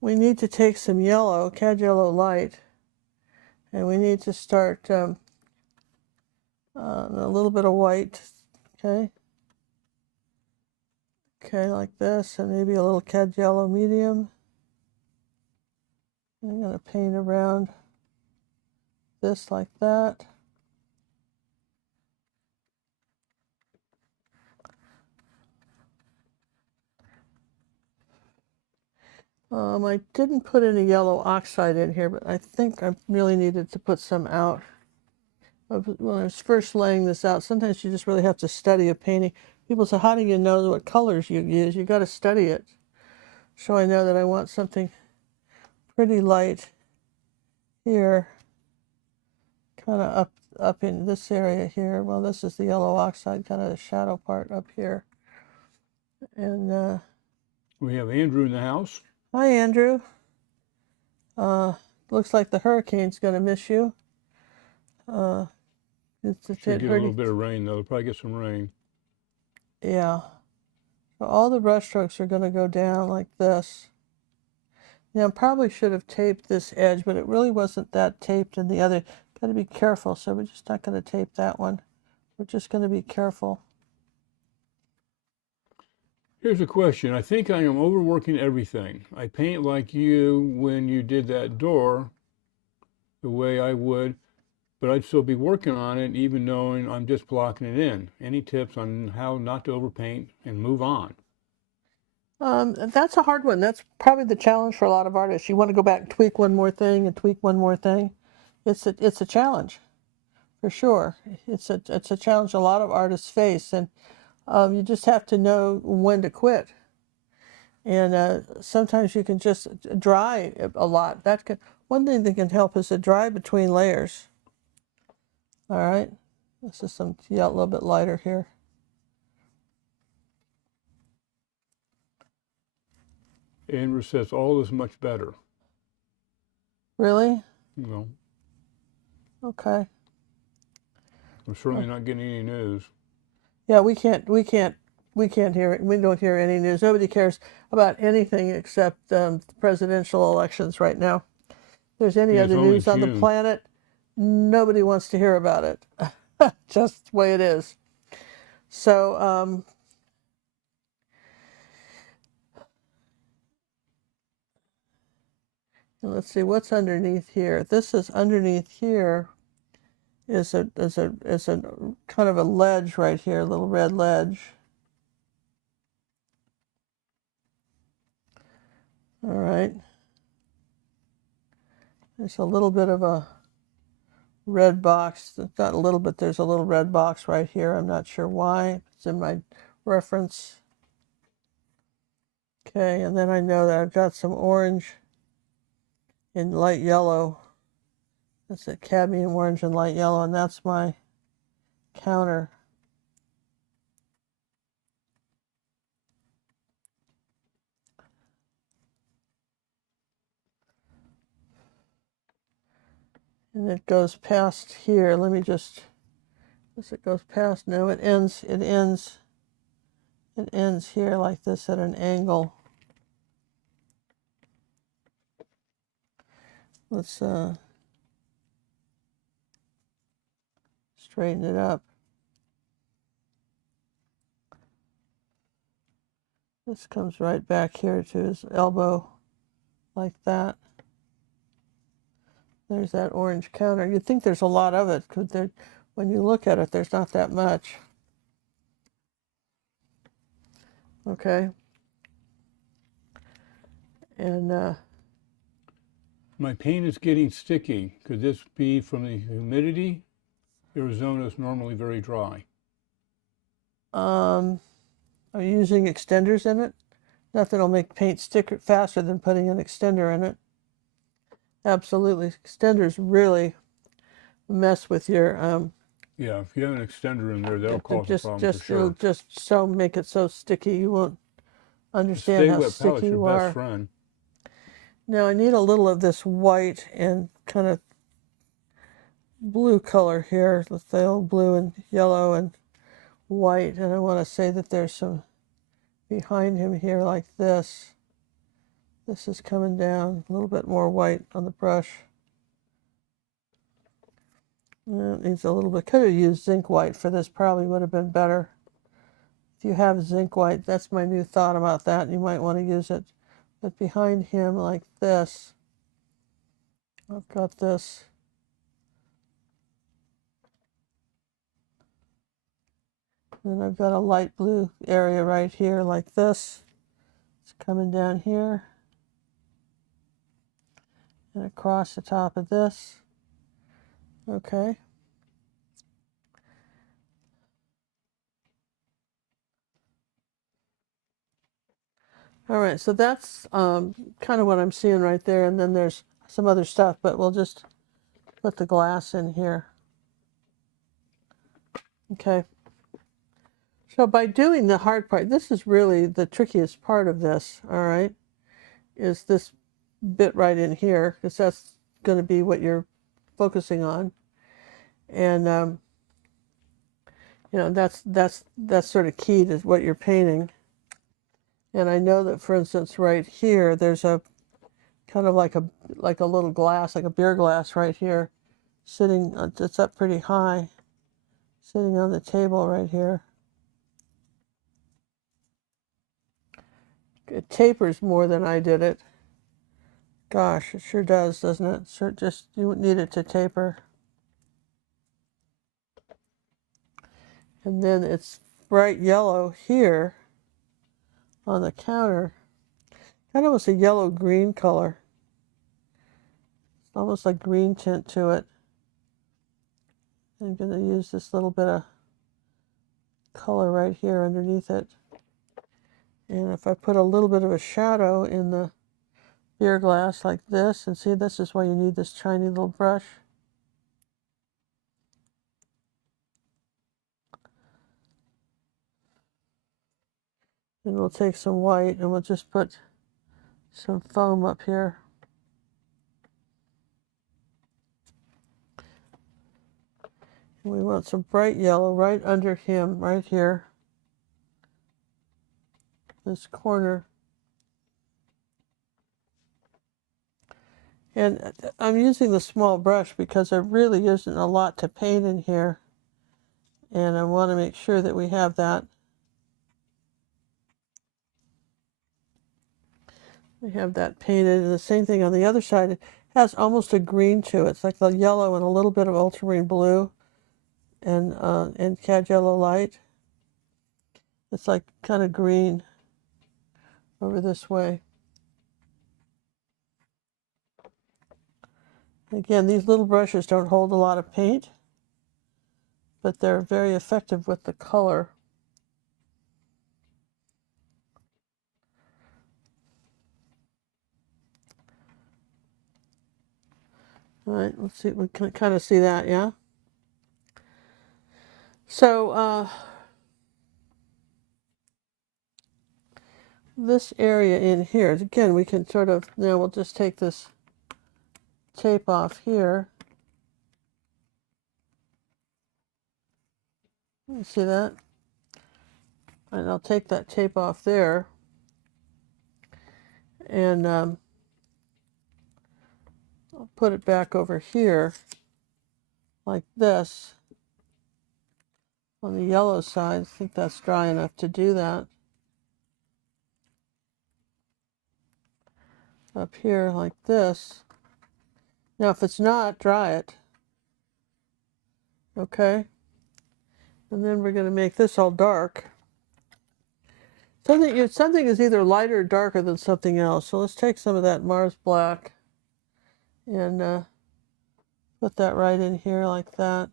we need to take some yellow, cad yellow light, and we need to start a little bit of white. Okay. Okay, like this, and maybe a little cad yellow medium. I'm going to paint around this like that. I didn't put any yellow oxide in here, but I think I really needed to put some out. When I was first laying this out, sometimes you just really have to study a painting. People say, how do you know what colors you use? You got to study it. So I know that I want something pretty light here, kind of up in this area here. Well, this is the yellow oxide, kind of the shadow part up here. And we have Andrew in the house. Hi, Andrew. Looks like the hurricane's going to miss you. Should get a little bit of rain, though. They'll probably get some rain. Yeah. So all the brush strokes are going to go down like this. Now, I probably should have taped this edge, but it really wasn't that taped in the other. Got to be careful, so we're just not going to tape that one. We're just going to be careful. Here's a question. I think I am overworking everything. I paint like you when you did that door the way I would, but I'd still be working on it even knowing I'm just blocking it in. Any tips on how not to overpaint and move on? That's a hard one. That's probably the challenge for a lot of artists. You want to go back and tweak one more thing and tweak one more thing. It's a challenge, for sure. It's a challenge a lot of artists face, and you just have to know when to quit. And sometimes you can just dry a lot. One thing that can help is to dry between layers. All right, this is a little bit lighter here. Andrew says all is much better. Really? No. Okay. I'm certainly not getting any news. Yeah, we can't hear it. We don't hear any news. Nobody cares about anything except presidential elections right now. If there's any other news on the planet, nobody wants to hear about it. Just the way it is. So, And let's see what's underneath here. This is underneath here is a kind of a ledge right here, a little red ledge. All right. There's a little bit of a red box. Not a little bit, there's a little red box right here. I'm not sure why. It's in my reference. Okay, and then I know that I've got some orange and light yellow. That's a cadmium orange and light yellow, and that's my counter. And it goes past here. Let me just, as it goes past, no, it ends here like this at an angle. Let's straighten it up. This comes right back here to his elbow like that. There's that orange counter. You'd think there's a lot of it, because when you look at it, there's not that much. Okay. And my paint is getting sticky. Could this be from the humidity? Arizona is normally very dry. are you using extenders in it? Nothing will make paint stick faster than putting an extender in it. Absolutely. Extenders really mess with your Yeah, if you have an extender in there, that'll cause a problem for sure. It'll just so make it so sticky you won't understand Stay how wet sticky pallette's you your are. best friend. Now I need a little of this white and kind of blue color here. Let's say blue and yellow and white, and I want to say that there's some behind him here like this. This is coming down, a little bit more white on the brush. It needs a little bit. Could have used zinc white for this, probably would have been better. If you have zinc white, that's my new thought about that. You might want to use it. But behind him like this, I've got this. Then I've got a light blue area right here like this. It's coming down here and across the top of this. Okay. All right, so that's kind of what I'm seeing right there, and then there's some other stuff, but we'll just put the glass in here. Okay. So by doing the hard part, this is really the trickiest part of this, all right, is this bit right in here, because that's going to be what you're focusing on. And, you know, that's sort of key to what you're painting. And I know that, for instance, right here, there's a kind of like a little glass, like a beer glass right here, sitting, it's up pretty high, sitting on the table right here. It tapers more than I did it. Gosh, it sure does, doesn't it? Sure, just, you need it to taper. And then it's bright yellow here on the counter. Kind of was a yellow-green color. It's almost like green tint to it. I'm going to use this little bit of color right here underneath it. And if I put a little bit of a shadow in the beer glass like this, and see, this is why you need this tiny little brush. And we'll take some white and we'll just put some foam up here. And we want some bright yellow right under him, right here. This corner. And I'm using the small brush because there really isn't a lot to paint in here. And I want to make sure that we have that. We have that painted, and the same thing on the other side. It has almost a green to it. It's like the yellow and a little bit of ultramarine blue and cad yellow light. It's like kind of green over this way. Again, these little brushes don't hold a lot of paint, but they're very effective with the color. All right, let's see, we can kind of see that, yeah? So this area in here, again, we can sort of, now we'll just take this tape off here. You see that? And I'll take that tape off there. And I'll put it back over here like this on the yellow side. I think that's dry enough to do that. Up here like this. Now if it's not, dry it. Okay. And then we're going to make this all dark. Something is either lighter or darker than something else. So let's take some of that Mars black and put that right in here like that.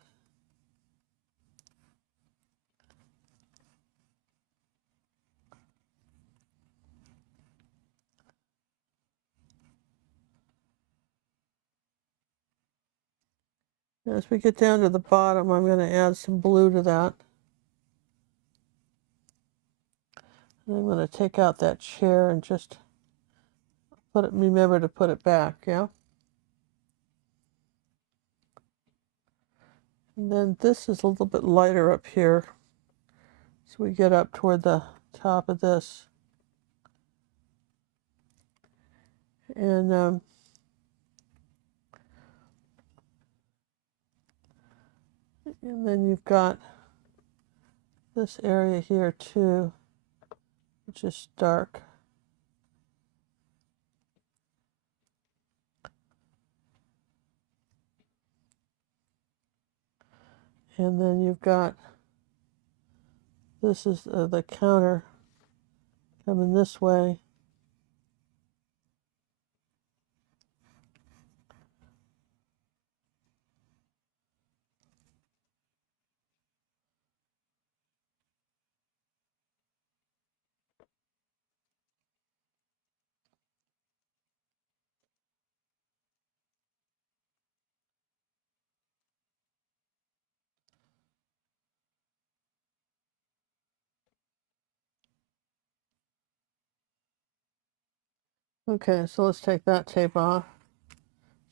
As we get down to the bottom, I'm going to add some blue to that. And I'm going to take out that chair and just remember to put it back, yeah? And then this is a little bit lighter up here. So we get up toward the top of this. And then you've got this area here too, which is dark. And then you've got, this is the counter coming this way. Okay, so let's take that tape off.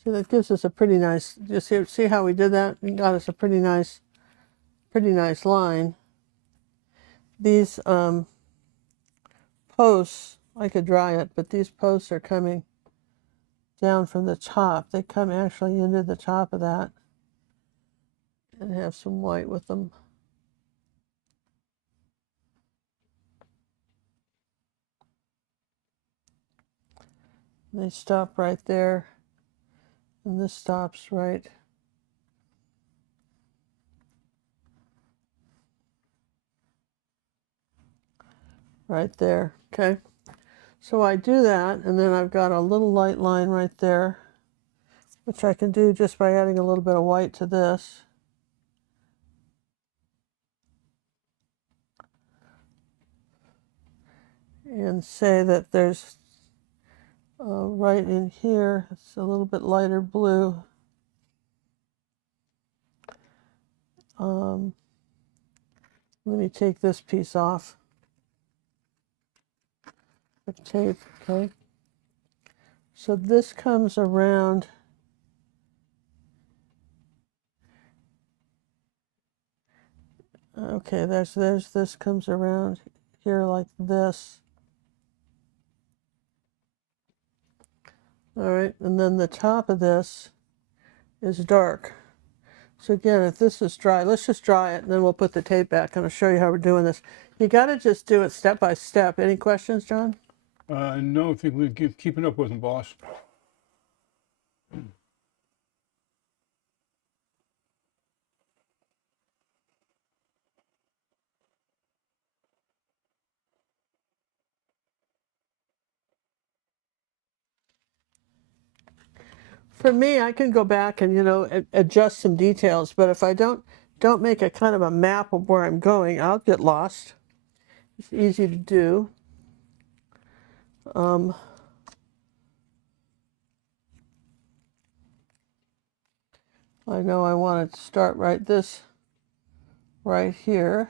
See, that gives us a pretty nice, you see how we did that? It got us a pretty nice line. These posts, I could dry it, but these posts are coming down from the top. They come actually into the top of that and have some white with them. They stop right there, and this stops right there. Okay, so I do that, and then I've got a little light line right there, which I can do just by adding a little bit of white to this. And say that there's right in here, it's a little bit lighter blue. Let me take this piece off the tape, okay? So this comes around okay, there's this comes around here like this. All right, and then the top of this is dark. So again, if this is dry, let's just dry it and then we'll put the tape back and I'll show you how we're doing this. You got to just do it step by step. Any questions, John? No, I think we're keeping up with them, boss. For me, I can go back and, adjust some details, but if I don't make a kind of a map of where I'm going, I'll get lost. It's easy to do. I know I want to start right here.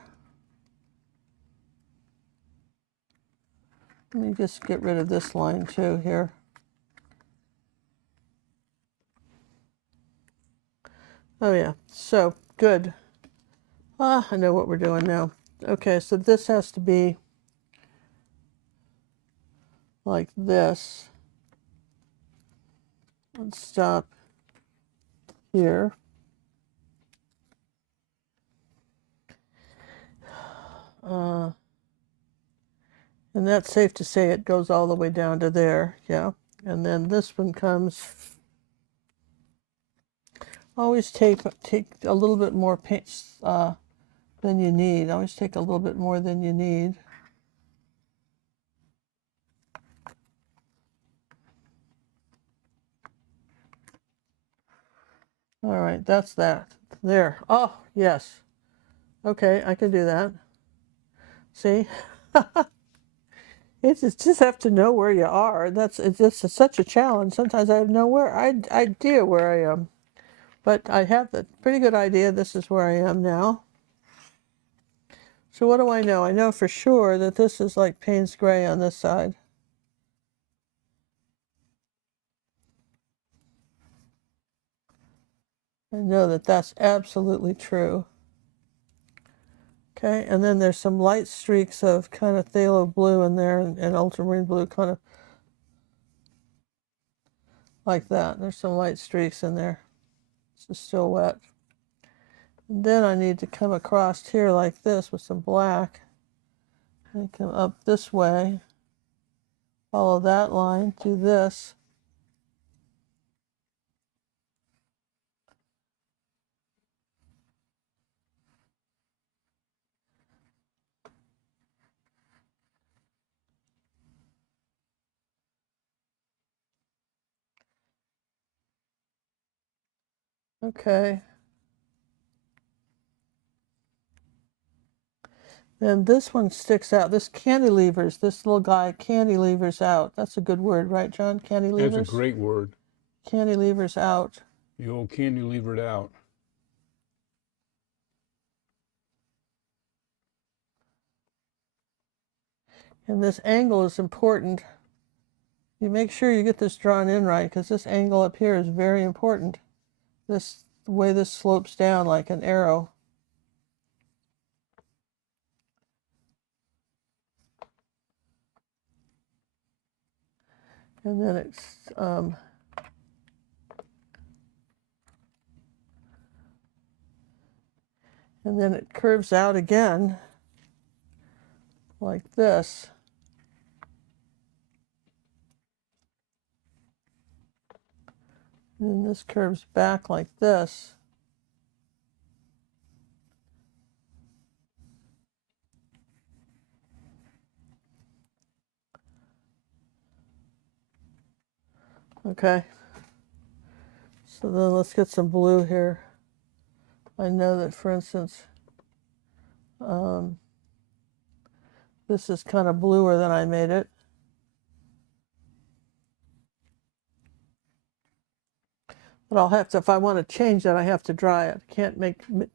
Let me just get rid of this line too here. Oh yeah, so good. I know what we're doing now. Okay, so this has to be like this. Let's stop here. And that's safe to say it goes all the way down to there, yeah. And then this one comes. Always take a little bit more paint than you need. Always take a little bit more than you need. All right, that's that. There. Oh, yes. Okay, I can do that. See? It's just have to know where you are. It's such a challenge. Sometimes I have no idea where I am. But I have the pretty good idea this is where I am now. So what do I know? I know for sure that this is like Payne's Gray on this side. I know that that's absolutely true. Okay, and then there's some light streaks of kind of phthalo blue in there and ultramarine blue, kind of like that. There's some light streaks in there. This is still wet. And then I need to come across here like this with some black and come up this way. Follow that line, do this. Okay. Then this one sticks out. This cantilevers, this little guy cantilevers out. That's a good word, right, John? Cantilevers? That's a great word. Cantilevers out. The old cantilevered out. And this angle is important. You make sure you get this drawn in right, because this angle up here is very important. The way this slopes down like an arrow. And then it's and then it curves out again like this. And then this curves back like this. Okay. So then let's get some blue here. I know that, for instance, this is kind of bluer than I made it. But I'll have to, if I want to change that, I have to dry it.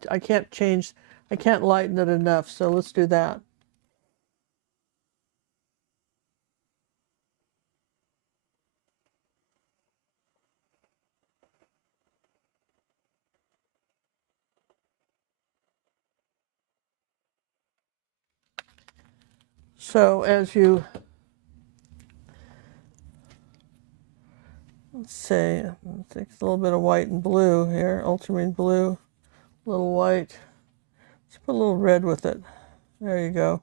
I can't lighten it enough, so let's do that. So as you, let's say, take a little bit of white and blue here, ultramarine blue, a little white. Let's put a little red with it. There you go.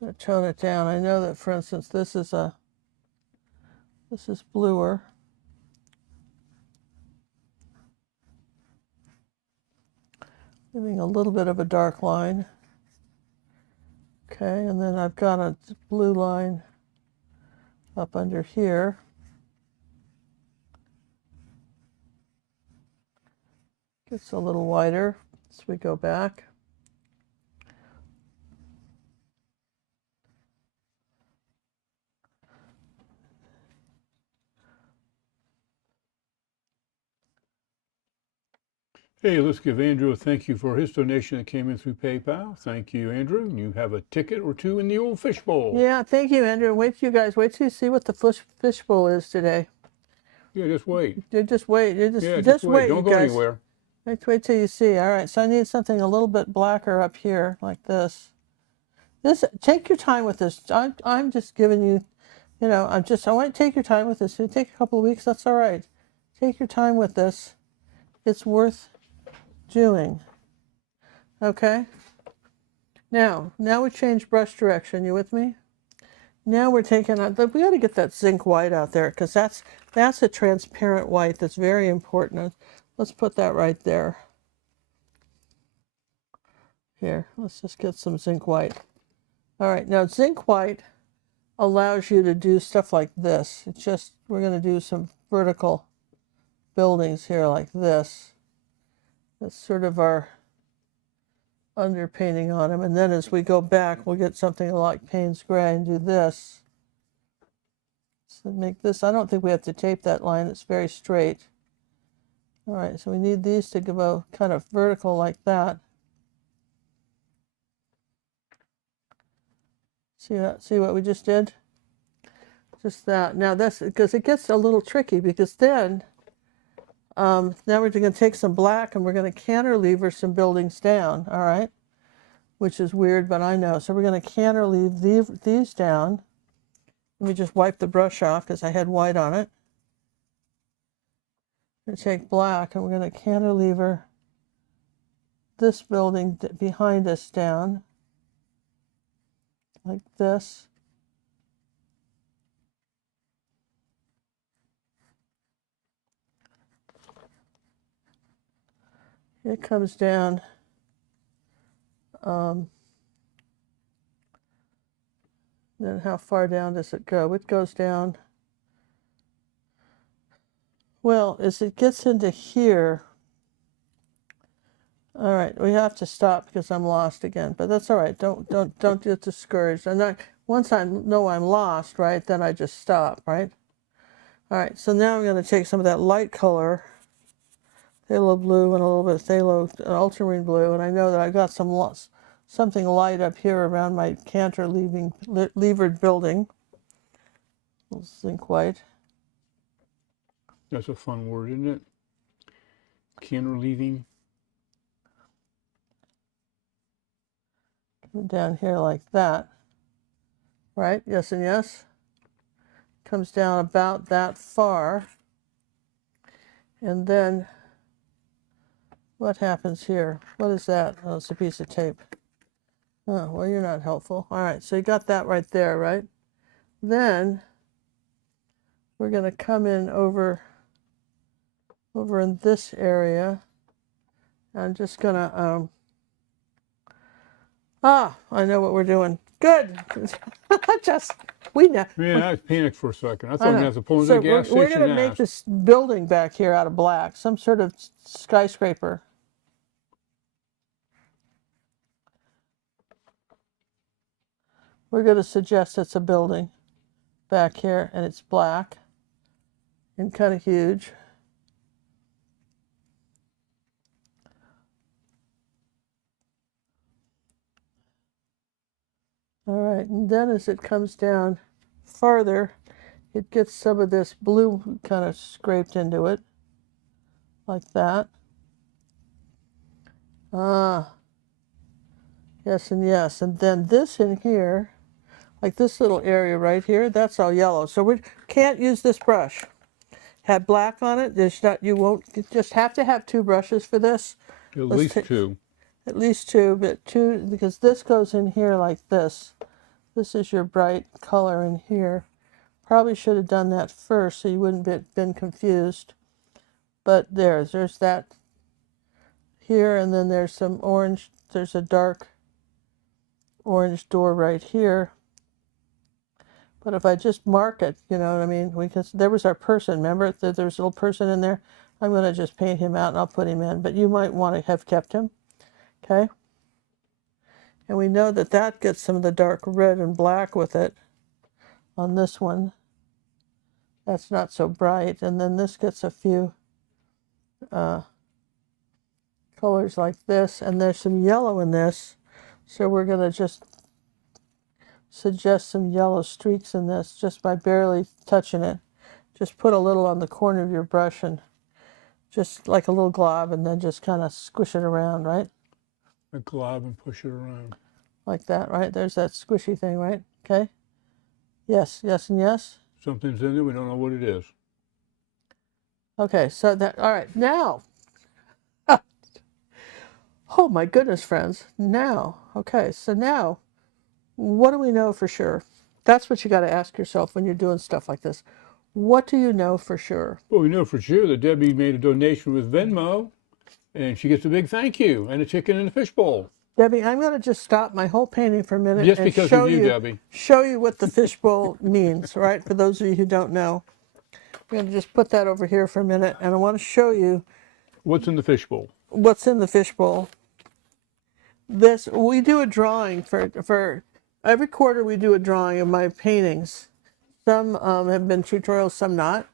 Gonna tone it down. I know that, for instance, this is bluer. Leaving a little bit of a dark line. Okay, and then I've got a blue line up under here. Gets a little wider as we go back. Hey, let's give Andrew a thank you for his donation that came in through PayPal. Thank you, Andrew. You have a ticket or two in the old fishbowl. Yeah, thank you, Andrew. Wait till you see what the fishbowl is today. Yeah, just wait. Just wait. Just wait. Don't go anywhere. Wait till you see. All right, so I need something a little bit blacker up here, like this. Take your time with this. I'm just giving you, I want to take your time with this. If it take a couple of weeks, that's all right. Take your time with this. It's worth doing. Okay? Now we change brush direction. You with me? Now we're taking we got to get that zinc white out there, because that's a transparent white that's very important. Let's put that right there. Here, let's just get some zinc white. All right, now zinc white allows you to do stuff like this. We're going to do some vertical buildings here like this. That's sort of our underpainting on them. And then as we go back, we'll get something like Payne's Gray and do this. So make this, I don't think we have to tape that line. It's very straight. All right, so we need these to go kind of vertical like that. See what we just did? Just that. Now that's because it gets a little tricky, because then now we're going to take some black and we're going to cantilever some buildings down, all right? Which is weird, but I know. So we're going to cantilever these down. Let me just wipe the brush off because I had white on it. We're going to take black and we're going to cantilever this building behind us down, like this. It comes down then how far down does it go? It goes down, well, as it gets into here. All right, we have to stop because I'm lost again, but that's all right. Don't get discouraged. Once I know I'm lost, right, then I just stop, right? All right, so now I'm going to take some of that light color, phthalo blue, and a little bit of ultramarine blue, and I know that I've got something light up here around my cantilevered building. Zinc white. That's a fun word, isn't it? Cantilevering. Down here like that, right? Yes and yes. Comes down about that far. And then what happens here? What is that? Oh, it's a piece of tape. Oh, well, you're not helpful. All right, so you got that right there, right? Then we're going to come in over in this area. I'm just going to I know what we're doing. Good. We know. Yeah, I panicked for a second. I thought we had to pull into the gas station. We're going to make this building back here out of black, some sort of skyscraper. We're going to suggest it's a building back here, and it's black and kind of huge. All right, and then as it comes down farther, it gets some of this blue kind of scraped into it, like that. Yes and yes. And then this in here, like this little area right here, that's all yellow. So we can't use this brush. Had black on it, you just have to have two brushes for this. At least two. At least two, but two, because this goes in here like this. This is your bright color in here. Probably should have done that first so you wouldn't have been confused. But there's that here, and then there's some orange. There's a dark orange door right here. But if I just mark it, you know what I mean? There was our person, remember? There's a little person in there. I'm going to just paint him out and I'll put him in. But you might want to have kept him. Okay? And we know that that gets some of the dark red and black with it on this one. That's not so bright. And then this gets a few colors like this. And there's some yellow in this. So we're going to just suggest some yellow streaks in this just by barely touching it. Just put a little on the corner of your brush and just like a little glob, and then just kind of squish it around, right? A glob and push it around. Like that, right? There's that squishy thing, right? Okay. Yes, yes, and yes. Something's in there, we don't know what it is. Okay, so that, all right, now. Oh my goodness, friends. Now, okay, so now, what do we know for sure? That's what you got to ask yourself when you're doing stuff like this. What do you know for sure? Well, we know for sure that Debbie made a donation with Venmo, and she gets a big thank you and a chicken in a fishbowl. Debbie, I'm going to just stop my whole painting for a minute Just and because show of you, you, Debbie. show you what the fishbowl means, right? For those of you who don't know. I'm going to just put that over here for a minute, and I want to show you What's in the fishbowl? what's in the fishbowl. This, we do a drawing for every quarter. We do a drawing of my paintings. Some have been tutorials, some not.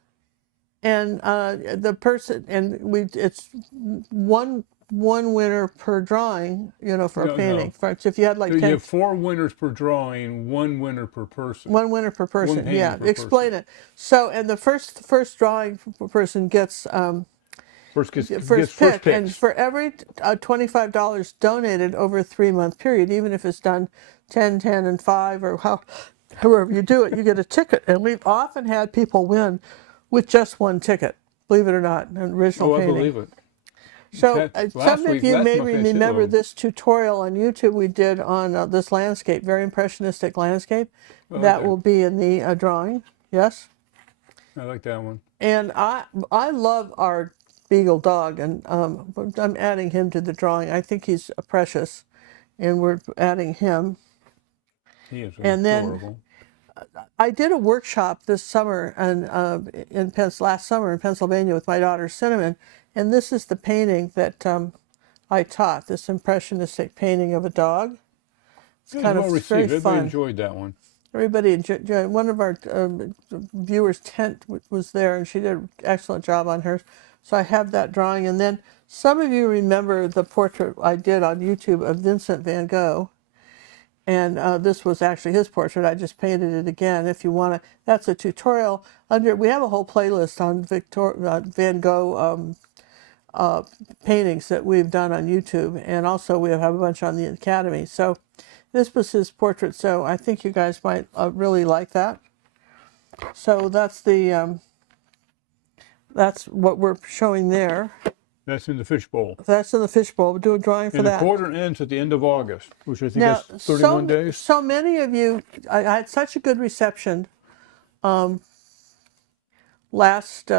And the person, and it's one winner per drawing, you know, for a painting. No. So if you had like So 10, you have 4 winners per drawing, 1 winner per person. one winner per person. painting Yeah, per explain it. So, and the first drawing person gets First first pick. pick, and for every $25 donated over a 3-month period, even if it's done 10, 10, and 5, or however you do it, you get a ticket. And we've often had people win with just one ticket, believe it or not, an original Oh, I painting. believe it. So some of you may remember this tutorial on YouTube we did on this landscape, very impressionistic landscape. That will be in the drawing. Yes? I like that one. And I love our beagle dog, and I'm adding him to the drawing. I think he's precious, and we're adding him. He is And adorable. then I did a workshop this summer last summer in Pennsylvania with my daughter Cinnamon, and this is the painting that I taught, this impressionistic painting of a dog. It's kind of well received. very Everybody fun. enjoyed that one. Everybody enjoyed. One of our viewers, Tent, was there, and she did an excellent job on hers. So I have that drawing. And then some of you remember the portrait I did on YouTube of Vincent van Gogh. And this was actually his portrait. I just painted it again. If you want to, that's a tutorial. We have a whole playlist on Van Gogh paintings that we've done on YouTube. And also we have a bunch on the Academy. So this was his portrait. So I think you guys might really like that. So that's that's what we're showing there. That's in the fishbowl. That's in the fishbowl. We'll do a drawing for And that. the quarter ends at the end of August, which I think Now, is 31 days. So many of you, I had such a good reception last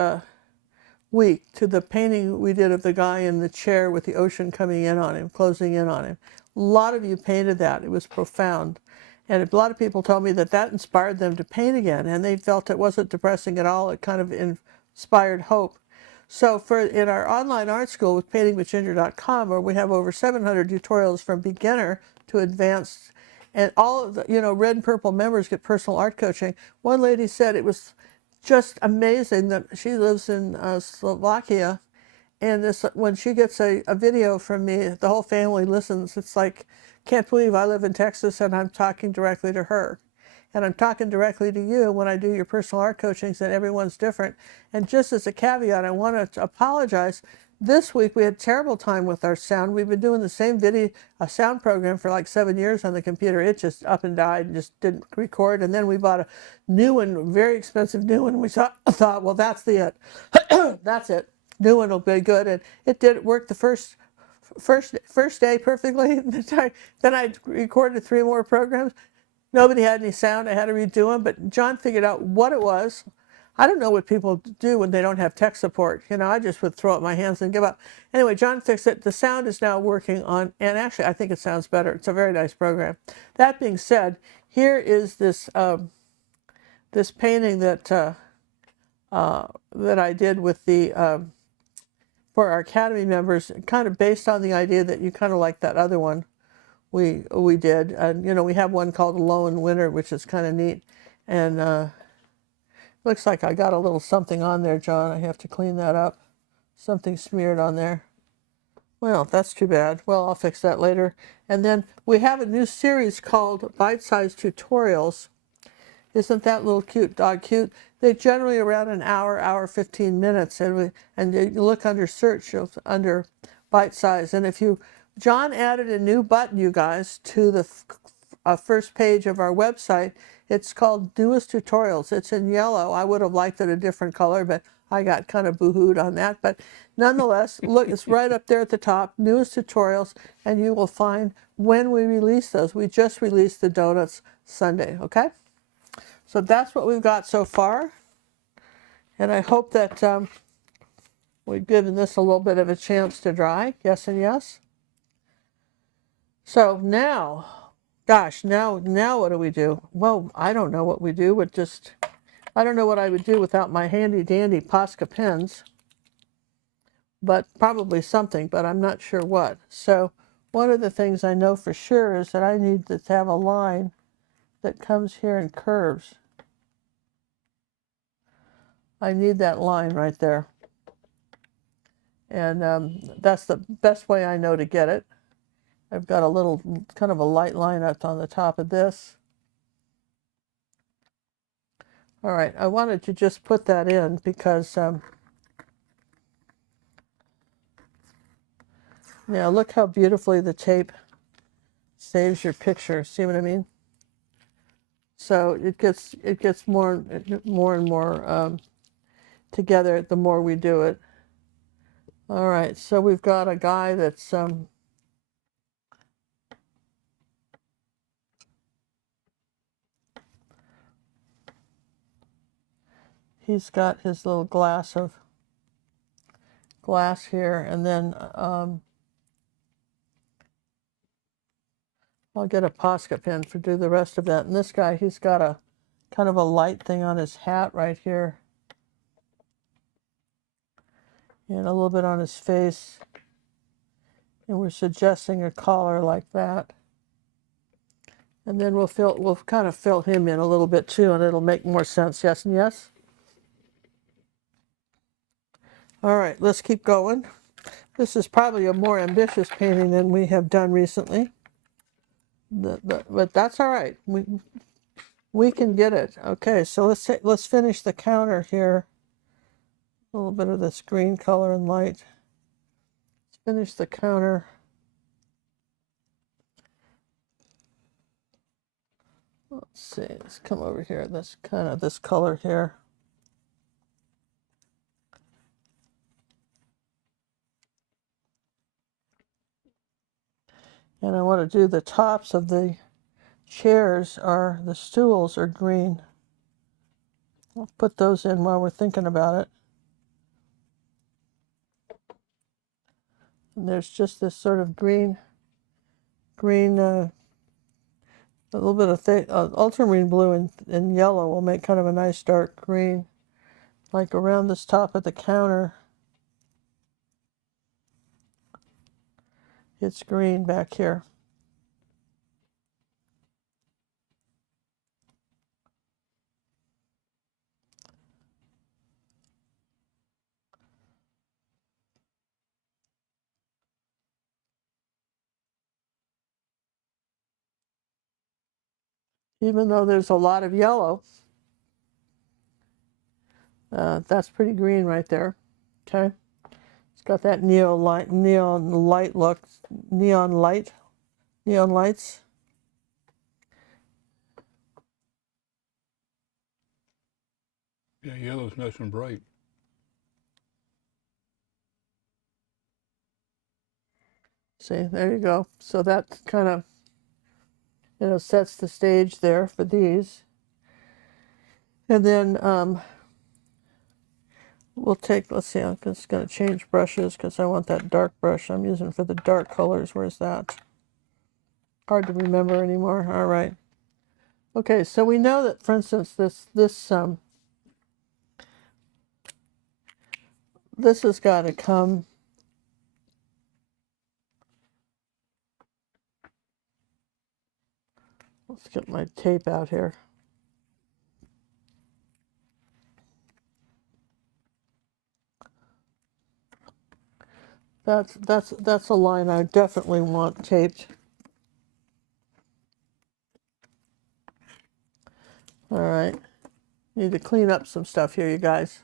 week to the painting we did of the guy in the chair with the ocean coming in on him, closing in on him. A lot of you painted that. It was profound. And a lot of people told me that that inspired them to paint again, and they felt it wasn't depressing at all. It kind of inspired hope. So in our online art school with paintingwithginger.com, where we have over 700 tutorials from beginner to advanced, and all of the, red and purple members get personal art coaching. One lady said it was just amazing that she lives in Slovakia, and when she gets a video from me, the whole family listens. It's like, can't believe I live in Texas and I'm talking directly to her. And I'm talking directly to you when I do your personal art coachings, and everyone's different. And just as a caveat, I want to apologize. This week we had a terrible time with our sound. We've been doing the same sound program for like 7 years on the computer. It just up and died and just didn't record. And then we bought a new one, very expensive new one. We thought, well, that's it. That's it. New one will be good. And it did. It worked the first day perfectly. Then I recorded 3 more programs. nobody had any sound. I had to redo them, but John figured out what it was. I don't know what people do when they don't have tech support. You know, I just would throw up my hands and give up. Anyway, John fixed it. The sound is now working on, and actually I think it sounds better. It's a very nice program. That being said, here is this this painting that that I did with the for our Academy members, kind of based on the idea that you kind of like that other one we did. And you know, we have one called Alone in Winter, which is kind of neat. And looks like I got a little something on there, John. I have to clean that up. Something smeared on there. Well, that's too bad. Well, I'll fix that later. And then we have a new series called Bite-Sized Tutorials. Isn't that little cute dog cute? They're generally around an hour, 15 minutes. And you look under search, under bite size. And if you, John added a new button, you guys, to the first page of our website. It's called Newest Tutorials. It's in yellow. I would have liked it a different color, but I got kind of boo-hooed on that. But nonetheless, look, it's right up there at the top, Newest Tutorials, and you will find when we release those. We just released the donuts Sunday, okay? So that's what we've got so far. And I hope that we've given this a little bit of a chance to dry. Yes and yes. So now, gosh, now what do we do? Well, I don't know what we do with just, I don't know what I would do without my handy dandy Posca pens, but probably something, but I'm not sure what. So one of the things I know for sure is that I need to have a line that comes here and curves. I need that line right there. And that's the best way I know to get it. I've got a little, kind of a light line up on the top of this. All right, I wanted to just put that in because now look how beautifully the tape saves your picture. See what I mean? So it gets more and more together the more we do it. All right, so we've got a guy that's he's got his little glass here, and then I'll get a Posca pen to do the rest of that. And this guy, he's got a kind of a light thing on his hat right here, and a little bit on his face. And we're suggesting a collar like that. And then we'll kind of fill him in a little bit too, and it'll make more sense. Yes and yes. All right, let's keep going. This is probably a more ambitious painting than we have done recently. But that's all right. We can get it. Okay, so let's finish the counter here. A little bit of this green color and light. Let's finish the counter. Let's see. Let's come over here. This kind of this color here. And I want to do the tops of the chairs the stools are green. I'll put those in while we're thinking about it. And there's just this sort of green, a little bit of ultramarine blue and yellow will make kind of a nice dark green, like around this top of the counter. It's green back here. Even though there's a lot of yellow, that's pretty green right there. Okay, it's got that neon light look, neon lights. Yeah, yellow's nice and bright. See, there you go. So that kind of You know, sets the stage there for these. And then we'll take, let's see, I'm just going to change brushes because I want that dark brush I'm using for the dark colors. Where's that? Hard to remember anymore. All right. Okay, so we know that, for instance, this has got to come. Let's get my tape out here. That's a line I definitely want taped. All right. Need to clean up some stuff here, you guys.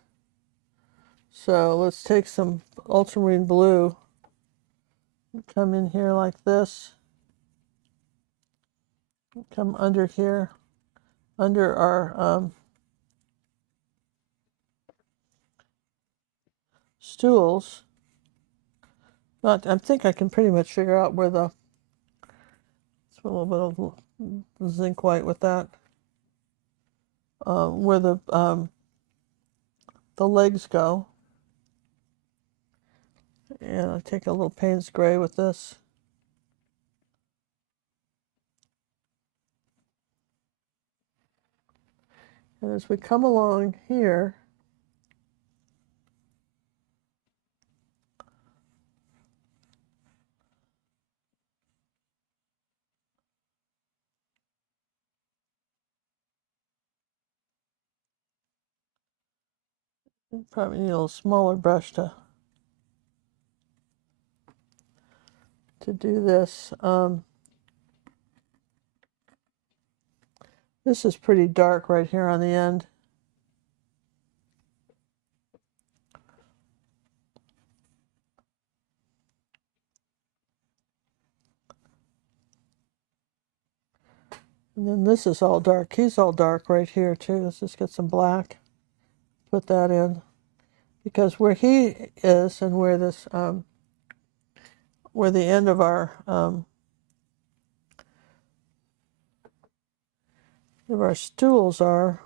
So let's take some ultramarine blue. Come in here like this. Come under here, under our stools. I think I can pretty much figure out where the, let's put a little bit of zinc white with that. Where the legs go. And I take a little Payne's gray with this. And as we come along here, you probably need a little smaller brush to do this. This is pretty dark right here on the end. And then this is all dark. He's all dark right here too. Let's just get some black. Put that in. Because where he is and where this, where the end of our stools are,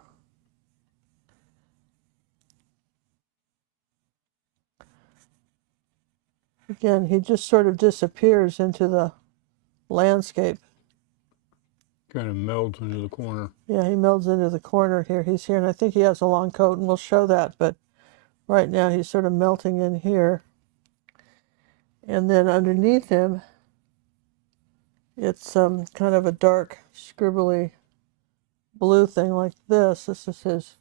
again, he just sort of disappears into the landscape. Kind of melds into the corner. Yeah, he melds into the corner here. He's here, and I think he has a long coat, and we'll show that, but right now he's sort of melting in here. And then underneath him, it's kind of a dark, scribbly blue thing like this. This is his,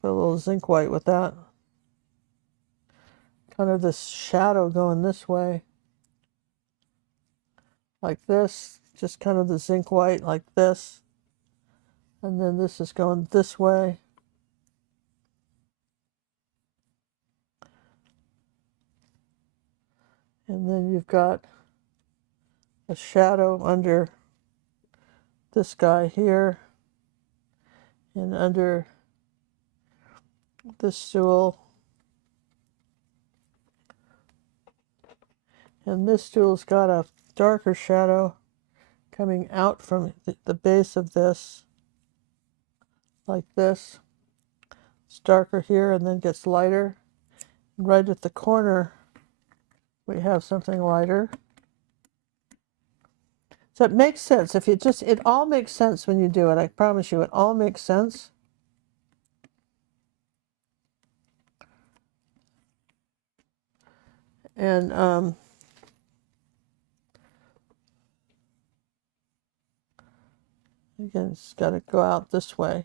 put a little zinc white with that. Kind of this shadow going this way. Like this, just kind of the zinc white like this. And then this is going this way. And then you've got a shadow under this guy here and under this stool. And this stool's got a darker shadow coming out from the base of this, like this. It's darker here and then gets lighter. And right at the corner, we have something lighter. So it makes sense. If you just, it all makes sense when you do it. I promise you, it all makes sense. And again, it's got to go out this way.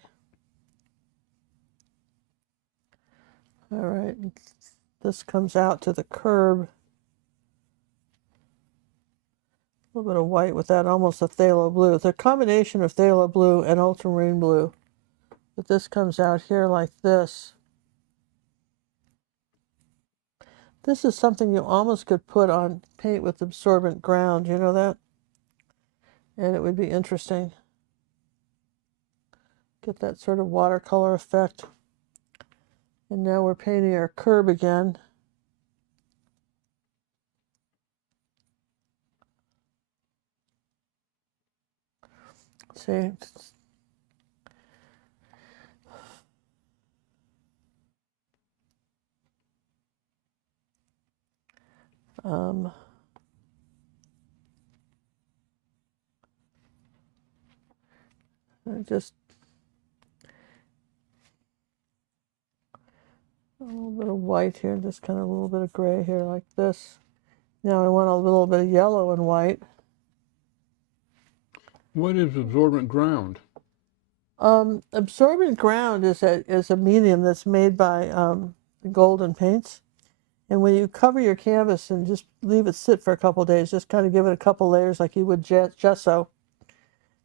All right, this comes out to the curb. A little bit of white with that, almost a phthalo blue. It's a combination of phthalo blue and ultramarine blue. But this comes out here like this. This is something you almost could put on paint with absorbent ground, you know that? And it would be interesting. Get that sort of watercolor effect. And now we're painting our curb again. See? Um, just a little bit of white here, just kind of a little bit of gray here like this. Now I want a little bit of yellow and white. What is absorbent ground? Absorbent ground is a medium that's made by golden paints. And when you cover your canvas and just leave it sit for a couple days, just kind of give it a couple layers like you would gesso.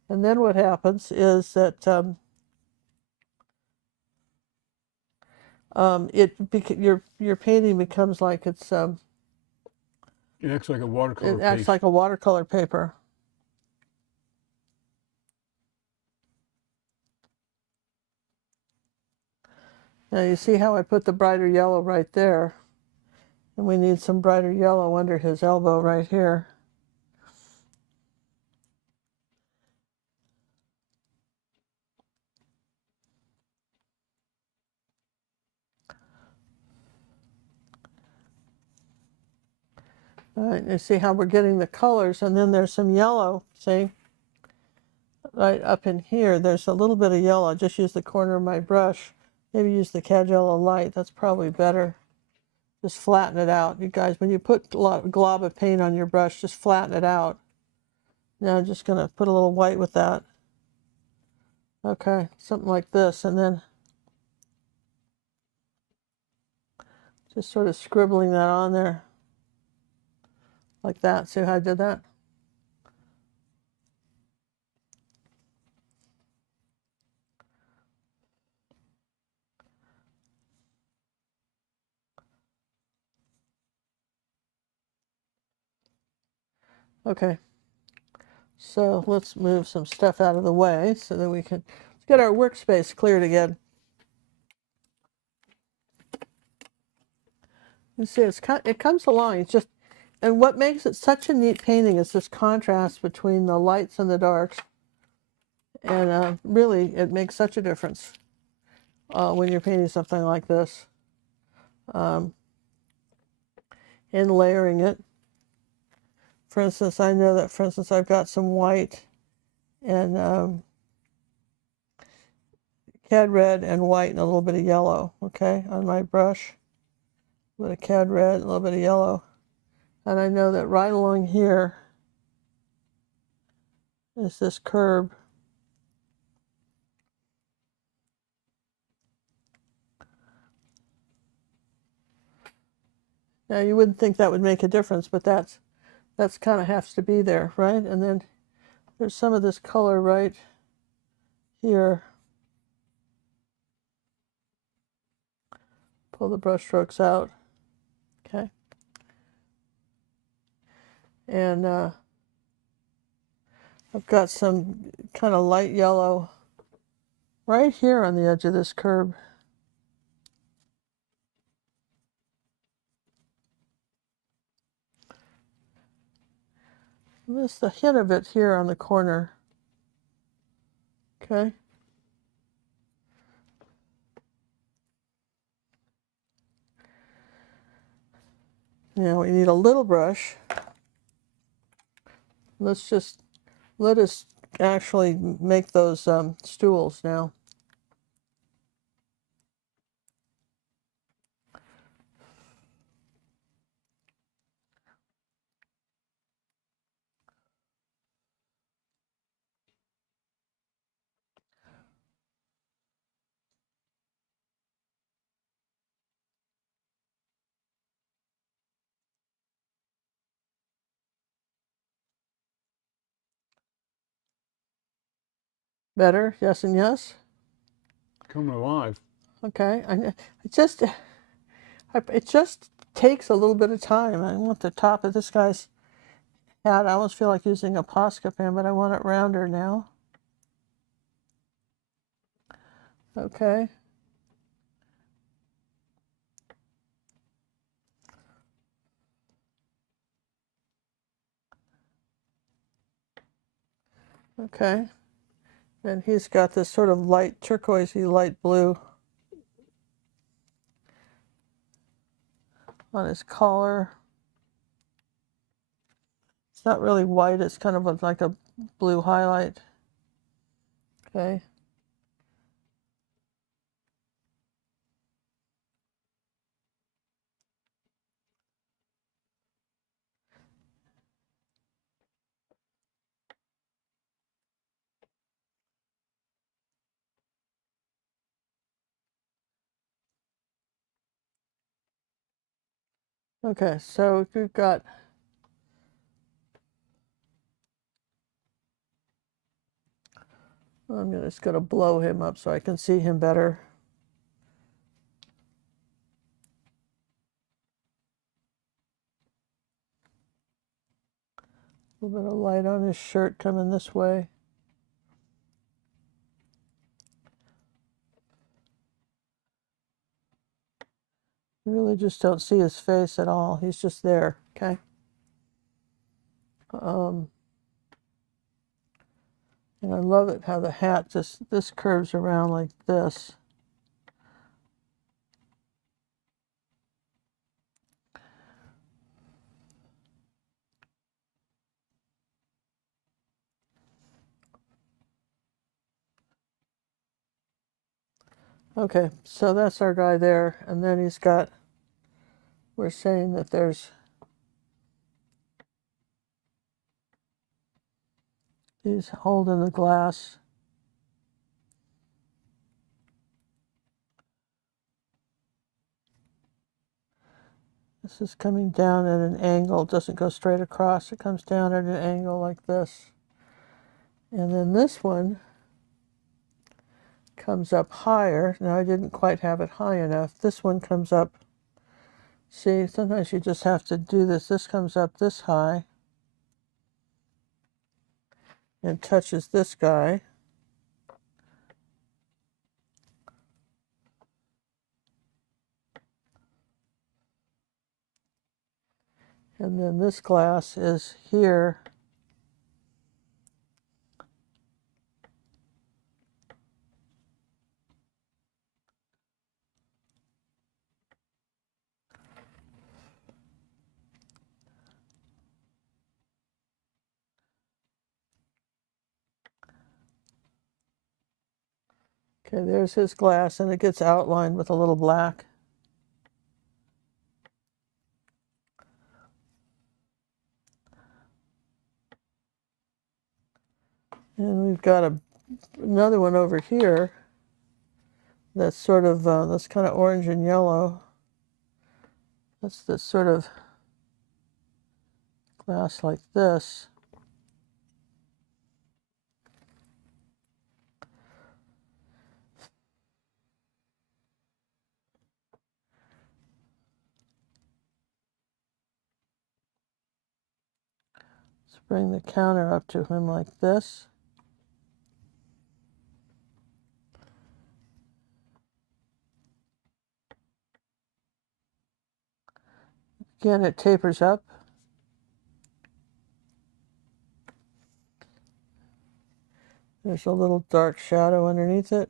And then what happens is that your painting becomes like It acts like a watercolor it acts paste. like a watercolor paper. Now you see how I put the brighter yellow right there, and we need some brighter yellow under his elbow right here. All right, you see how we're getting the colors, and then there's some yellow, see? Right up in here, there's a little bit of yellow. Just use the corner of my brush. Maybe use the cad yellow light, that's probably better. Just flatten it out. You guys, when you put a glob of paint on your brush, just flatten it out. Now I'm just gonna put a little white with that. Okay, something like this, and then just sort of scribbling that on there. Like that. See how I did that? Okay. So let's move some stuff out of the way so that we can let's get our workspace cleared again. You see, it comes along. It's just, and what makes it such a neat painting is this contrast between the lights and the darks. And really, it makes such a difference when you're painting something like this. And layering it. For instance, I know that, for instance, I've got some white and cad red and white and a little bit of yellow, okay, on my brush. A little bit of cad red, a little bit of yellow. And I know that right along here is this curb. Now you wouldn't think that would make a difference, but that's kind of has to be there, right? And then there's some of this color right here. Pull the brush strokes out, okay? And I've got some kind of light yellow right here on the edge of this curb. Just a hint of it here on the corner, okay? Now we need a little brush. Let us actually make those stools now. Better, yes and yes. Coming alive. Okay, it just takes a little bit of time. I want the top of this guy's hat. I almost feel like using a Posca pen, but I want it rounder now. Okay. Okay. And he's got this sort of light turquoisey light blue on his collar. It's not really white, it's kind of like a blue highlight. Okay. Okay, so we've got I'm just going to blow him up so I can see him better. A little bit of light on his shirt coming this way. You really just don't see his face at all. He's just there, okay? And I love it how the hat this curves around like this. Okay, so that's our guy there. And then he's got, we're saying that there's he's holding the glass. This is coming down at an angle. It doesn't go straight across. It comes down at an angle like this. And then this one comes up higher. Now I didn't quite have it high enough. This one comes up. See, sometimes you just have to do this. This comes up this high and touches this guy. And then this glass is here. Okay, there's his glass, and it gets outlined with a little black. And we've got another one over here that's sort of, that's kind of orange and yellow. That's this sort of glass like this. Let's bring the counter up to him like this. Again, it tapers up. There's a little dark shadow underneath it.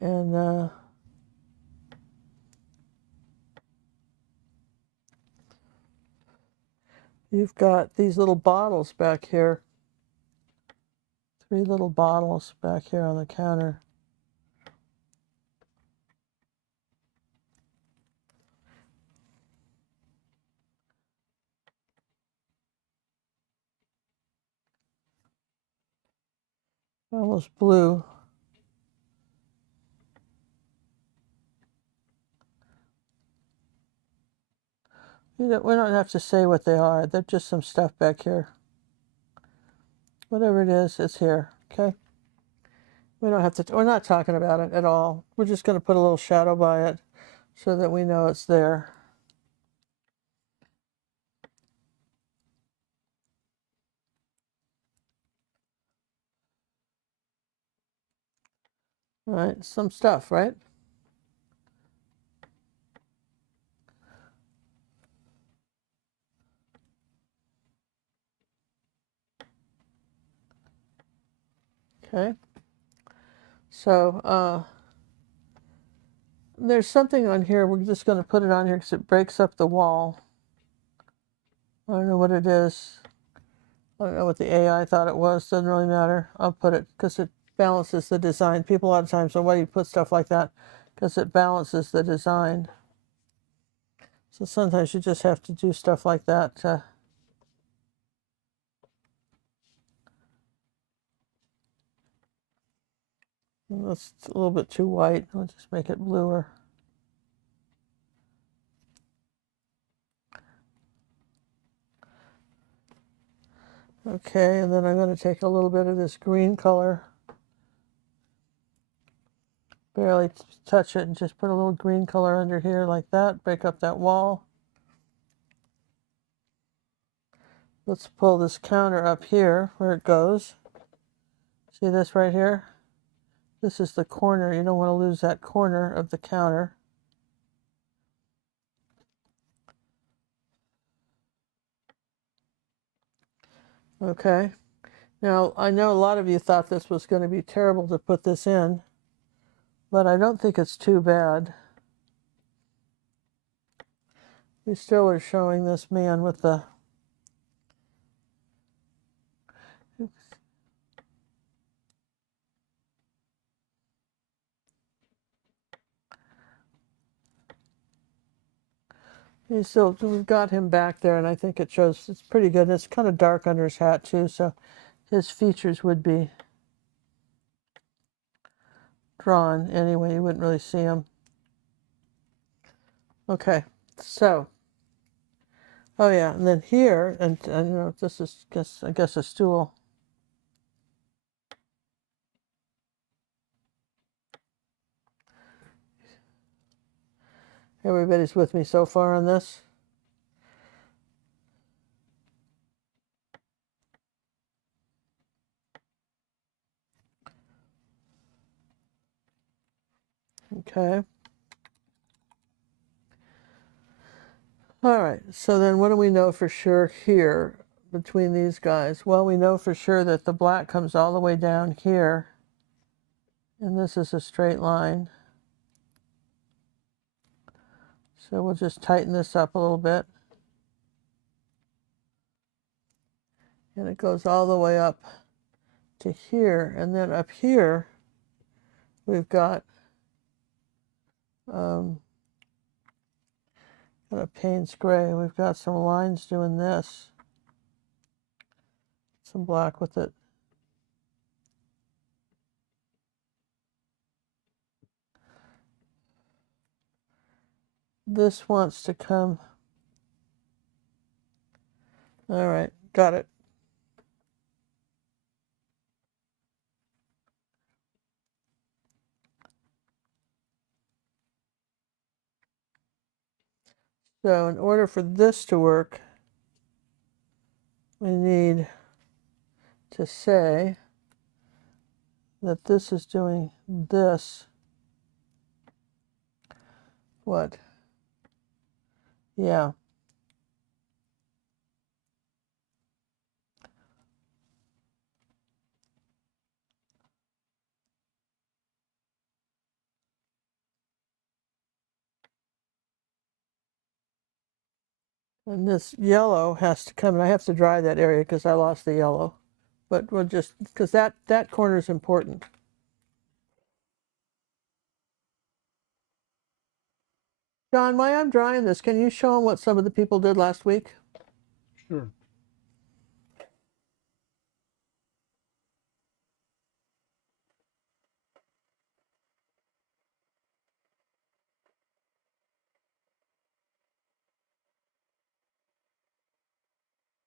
And you've got these little bottles back here. 3 little bottles back here on the counter. Almost blue. We don't have to say what they are. They're just some stuff back here. Whatever it is, it's here, okay? We don't have to, we're not talking about it at all. We're just going to put a little shadow by it so that we know it's there. All right, some stuff, right? Okay. So there's something on here. We're just going to put it on here because it breaks up the wall. I don't know what it is. I don't know what the AI thought it was. Doesn't really matter. I'll put it because it balances the design. People a lot of times say, why do you put stuff like that? Because it balances the design. So sometimes you just have to do stuff like that. That's a little bit too white. I'll just make it bluer. Okay, and then I'm going to take a little bit of this green color. Barely touch it and just put a little green color under here like that. Break up that wall. Let's pull this counter up here where it goes. See this right here? This is the corner. You don't want to lose that corner of the counter. Okay. Now, I know a lot of you thought this was going to be terrible to put this in, but I don't think it's too bad. We still are showing this man with the... We've got him back there, and I think it shows it's pretty good. And it's kind of dark under his hat, too, so his features would be drawn anyway. You wouldn't really see him. Okay, so... Oh yeah, and then here, and you know, this is I guess a stool. Everybody's with me so far on this? Okay. All right, so then what do we know for sure here between these guys? Well, we know for sure that the black comes all the way down here, and this is a straight line. So we'll just tighten this up a little bit. And it goes all the way up to here, and then up here we've got kind of Payne's gray. We've got some lines doing this. Some black with it. This wants to come. All right, got it. So in order for this to work, we need to say that this is doing this. What? Yeah. And this yellow has to come, and I have to dry that area because I lost the yellow. But we'll just, because that corner is important. John, while I'm drying this, can you show them what some of the people did last week? Sure.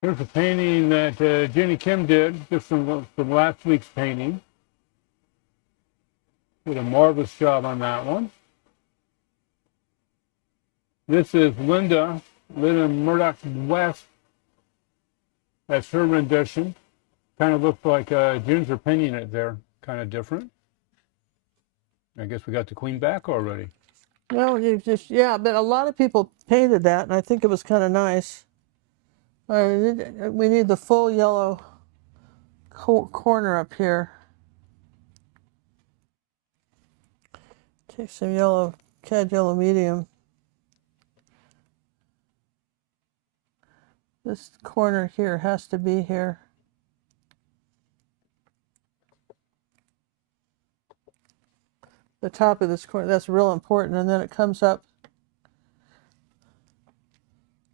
Here's a painting that Jenny Kim did, just from last week's painting. Did a marvelous job on that one. This is Linda Murdoch West. That's her rendition. Kind of looks like Ginger painting it there, kind of different. I guess we got the queen back already. Well, you just, yeah, but a lot of people painted that, and I think it was kind of nice. We need the full yellow corner up here. Take some yellow, cad yellow medium. This corner here has to be here. The top of this corner, that's real important, and then it comes up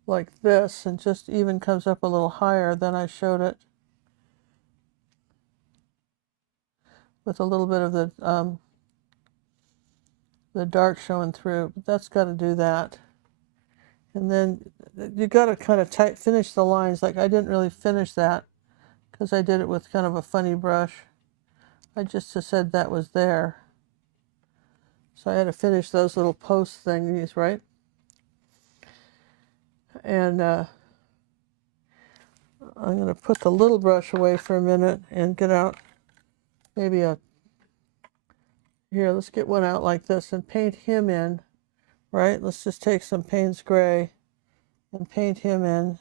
like this and just even comes up a little higher than I showed it, with a little bit of the dark showing through. But that's got to do that. And then you got to kind of finish the lines. Like I didn't really finish that because I did it with kind of a funny brush. I just said that was there. So I had to finish those little post thingies, right? And I'm going to put the little brush away for a minute and get out maybe here, let's get one out like this and paint him in, right? Let's just take some Payne's Gray and paint him in.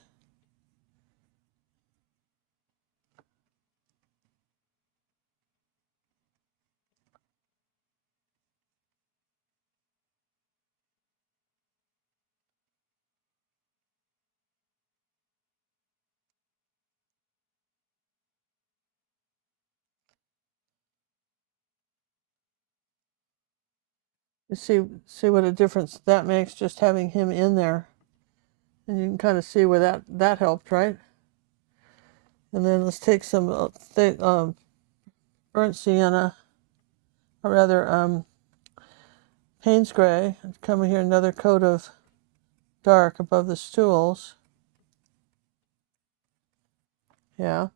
You see what a difference that makes, just having him in there. And you can kind of see where that helped, right? And then let's take some burnt sienna, or rather Payne's Gray, and come in here, another coat of dark above the stools. Yeah.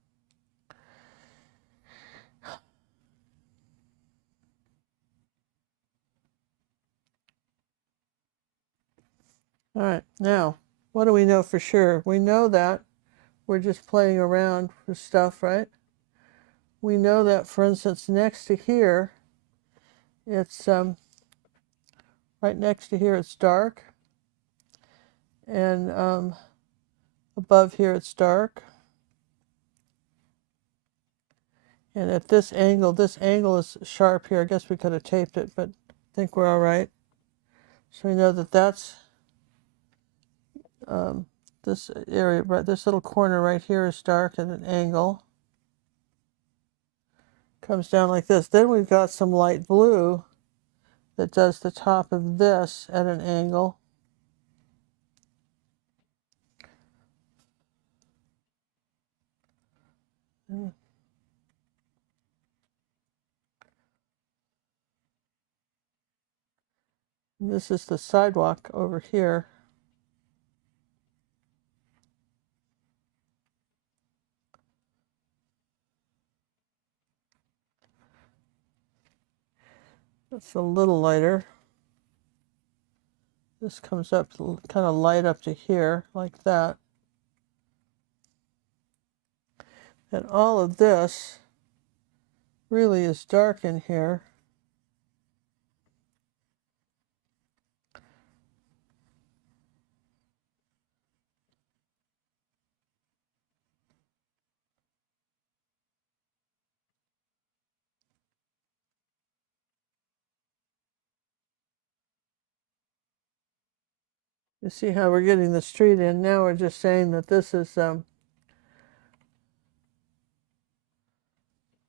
All right, now, what do we know for sure? We know that we're just playing around with stuff, right? We know that, for instance, next to here, it's right next to here it's dark, and above here it's dark. And at this angle is sharp here. I guess we could have taped it, but I think we're all right. So we know that that's this area, right? This little corner right here is dark at an angle. Comes down like this. Then we've got some light blue that does the top of this at an angle. And this is the sidewalk over here. That's a little lighter. This comes up kind of light up to here, like that. And all of this really is dark in here. You see how we're getting the street in. Now we're just saying that this is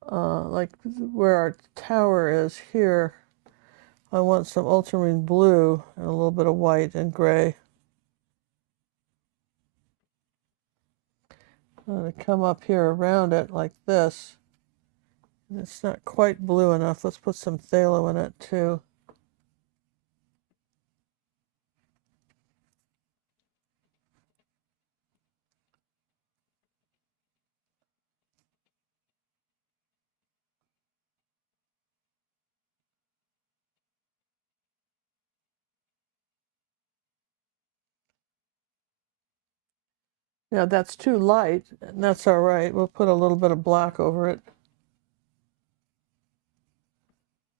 like where our tower is here. I want some ultramarine blue and a little bit of white and gray. I'm going to come up here around it like this. And it's not quite blue enough. Let's put some phthalo in it too. Yeah, that's too light, and that's all right. We'll put a little bit of black over it.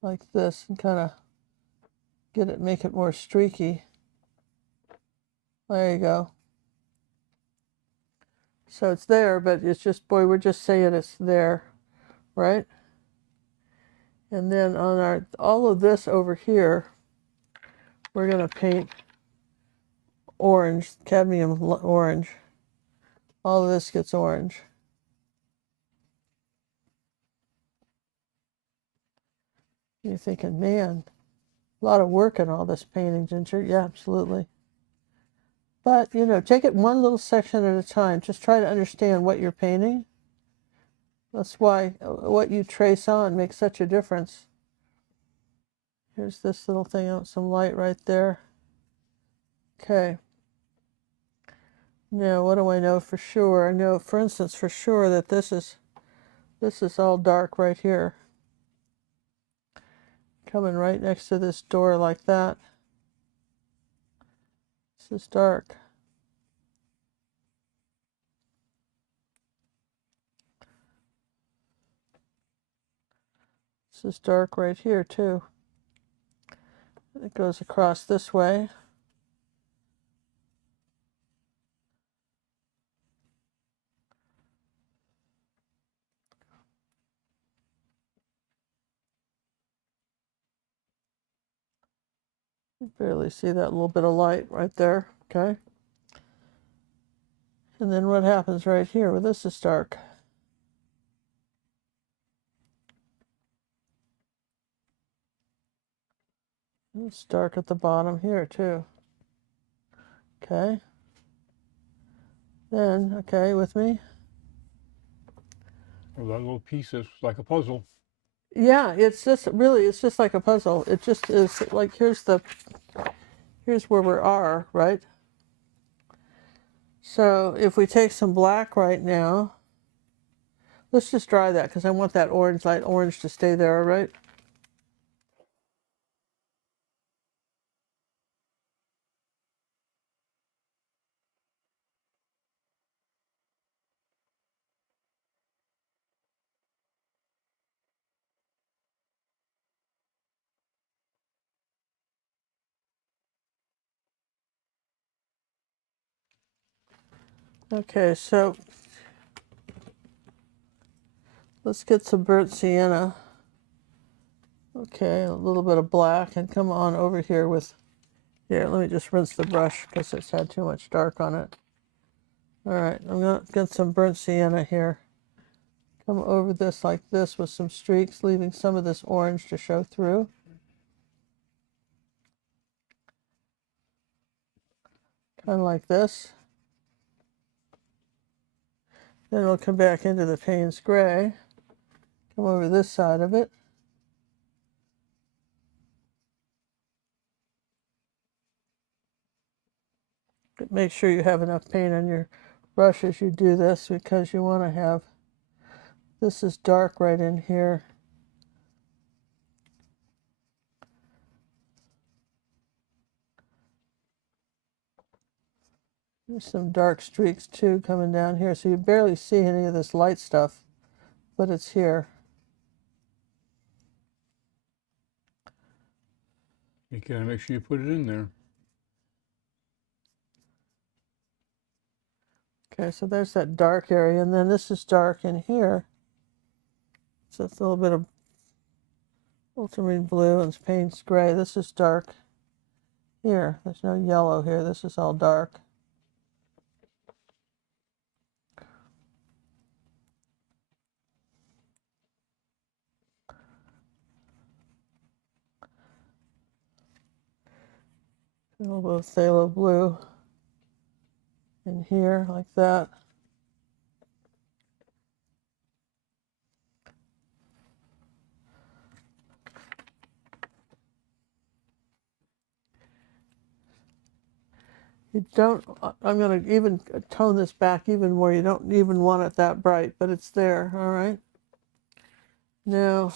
like this and kind of get it, make it more streaky. There you go. So it's there, but it's just, boy, we're just saying it's there, right? And then on all of this over here, we're going to paint orange, cadmium orange. All of this gets orange. You're thinking, man, a lot of work in all this painting, Ginger. Yeah, absolutely. But, you know, take it one little section at a time. Just try to understand what you're painting. That's why what you trace on makes such a difference. Here's this little thing out, some light right there. Okay. Now, what do I know for sure? I know, for instance, for sure that this is all dark right here. Coming right next to this door like that. This is dark. This is dark right here too. It goes across this way. You barely see that little bit of light right there, okay? And then what happens right here? Well, this is dark. It's dark at the bottom here too. Okay. Then, okay, with me? Well, that little piece is like a puzzle. Yeah, it's just really, it's just like a puzzle. It just is like, here's where we are, right? So if we take some black right now, let's just dry that because I want that orange, light orange to stay there, all right? Okay, so let's get some burnt sienna. Okay, a little bit of black, and come on over here with, here, let me just rinse the brush because it's had too much dark on it. All right, I'm gonna get some burnt sienna here. Come over this like this with some streaks, leaving some of this orange to show through. Kind of like this. Then we'll come back into the Payne's Gray. Come over this side of it. Make sure you have enough paint on your brush as you do this because you want to have, this is dark right in here. There's some dark streaks too coming down here, so you barely see any of this light stuff, but it's here. You gotta make sure you put it in there. Okay, so there's that dark area, and then this is dark in here. So it's a little bit of ultramarine blue and Payne's Gray. This is dark here. There's no yellow here. This is all dark. A little bit of phthalo blue in here, like that. You don't, I'm going to even tone this back even more. You don't even want it that bright, but it's there, all right? Now,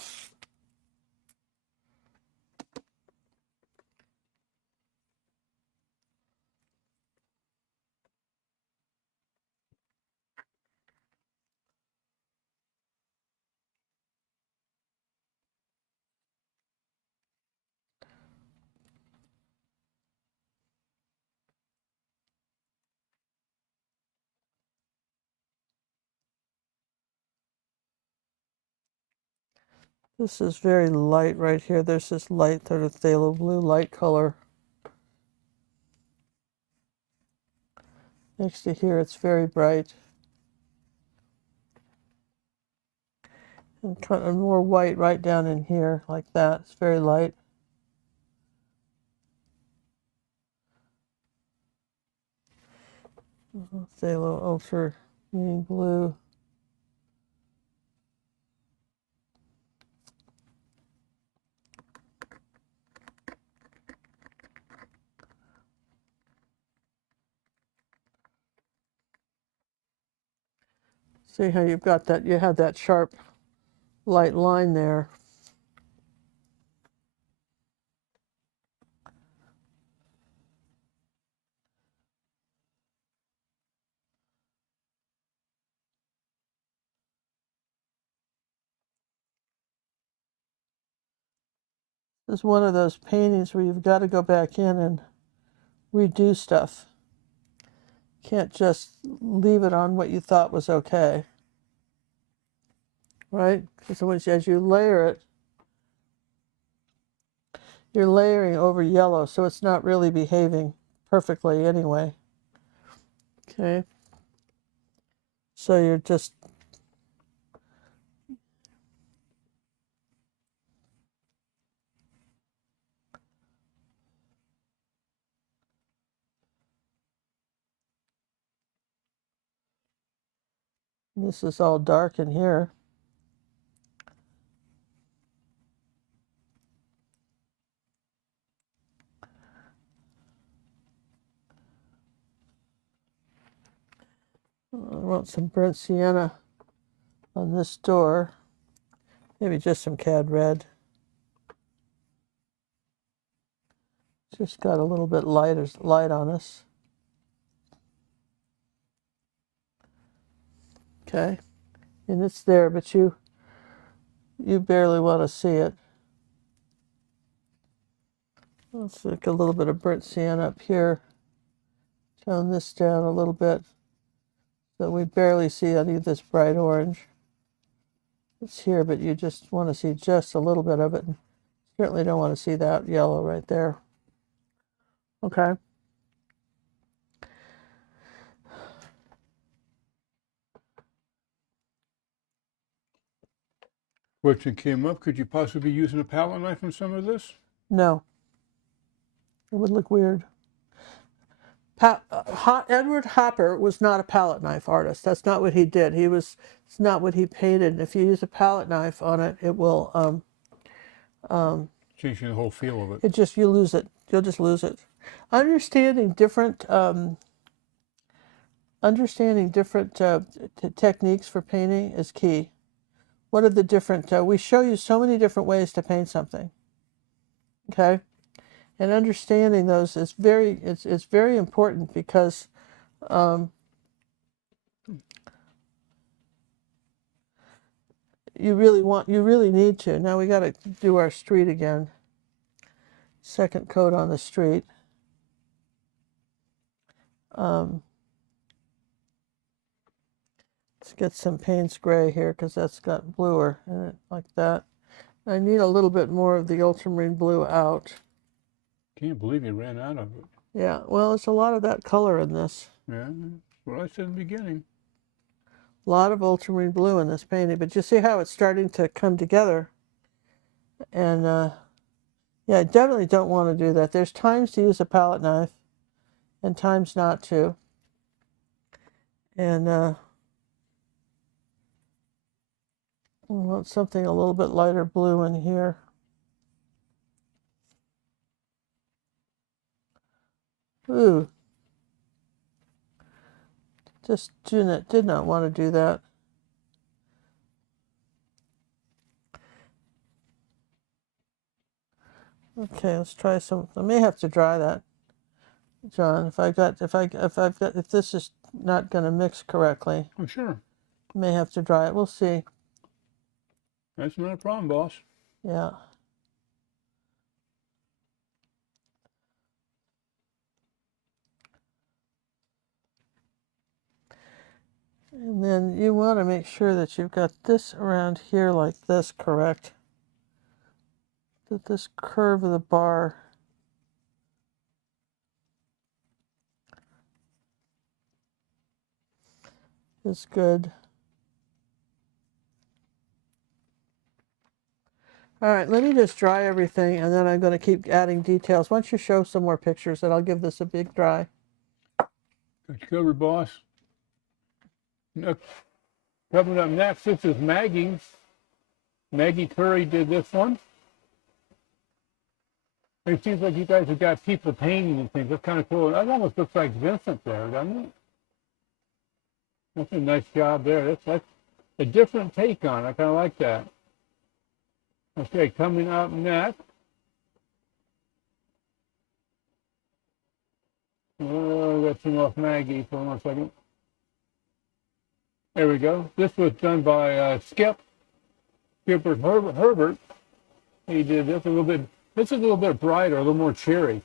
This is very light right here. There's this light, sort of phthalo blue light color. Next to here, it's very bright. And kind of more white right down in here, like that. It's very light. Phthalo ultra blue. See how you've got that, you have that sharp light line there. This is one of those paintings where you've got to go back in and redo stuff. Can't just leave it on what you thought was okay. Right? Because as you layer it, you're layering over yellow, so it's not really behaving perfectly anyway. Okay? So you're just this is all dark in here. I want some burnt sienna on this door. Maybe just some cad red. Just got a little bit light on us. Okay. And it's there, but you barely want to see it. Let's take a little bit of burnt sienna up here. Tone this down a little bit so we barely see any of this bright orange. It's here, but you just want to see just a little bit of it. Certainly don't want to see that yellow right there. Okay. Question came up, could you possibly be using a palette knife in some of this? No. It would look weird. Edward Hopper was not a palette knife artist. That's not what he did. It's not what he painted. And if you use a palette knife on it, it will changing the whole feel of it. You lose it. You'll just lose it. Understanding different techniques for painting is key. What are the different? We show you so many different ways to paint something. Okay. And understanding those is it's very important because you really need to. Now we got to do our street again. Second coat on the street. Let's get some Payne's gray here because that's got bluer in it, like that. I need a little bit more of the ultramarine blue out. Can't believe you ran out of it. Yeah, well, it's a lot of that color in this. Yeah, that's what I said in the beginning. A lot of ultramarine blue in this painting, but you see how it's starting to come together. And yeah, I definitely don't want to do that. There's times to use a palette knife and times not to. And I want something a little bit lighter blue in here. Ooh. Just did not want to do that. Okay, let's try some. I may have to dry that, John. If this is not going to mix correctly. Oh, sure. May have to dry it. We'll see. That's not a problem, boss. Yeah. And then you want to make sure that you've got this around here like this, correct? that this curve of the bar is good. All right, let me just dry everything, and then I'm going to keep adding details. Once you show some more pictures, then I'll give this a big dry. Got you covered, boss. Coming up next, this is Maggie. Maggie Curry did this one. It seems like you guys have got people painting and things. That's kind of cool. That almost looks like Vincent there, doesn't it? That's a nice job there. That's a different take on it. I kind of like that. Okay, coming up next. Let's turn off Maggie for 1 second. There we go. This was done by Skipper Herbert. He did this a little bit. This is a little bit brighter, a little more cheery,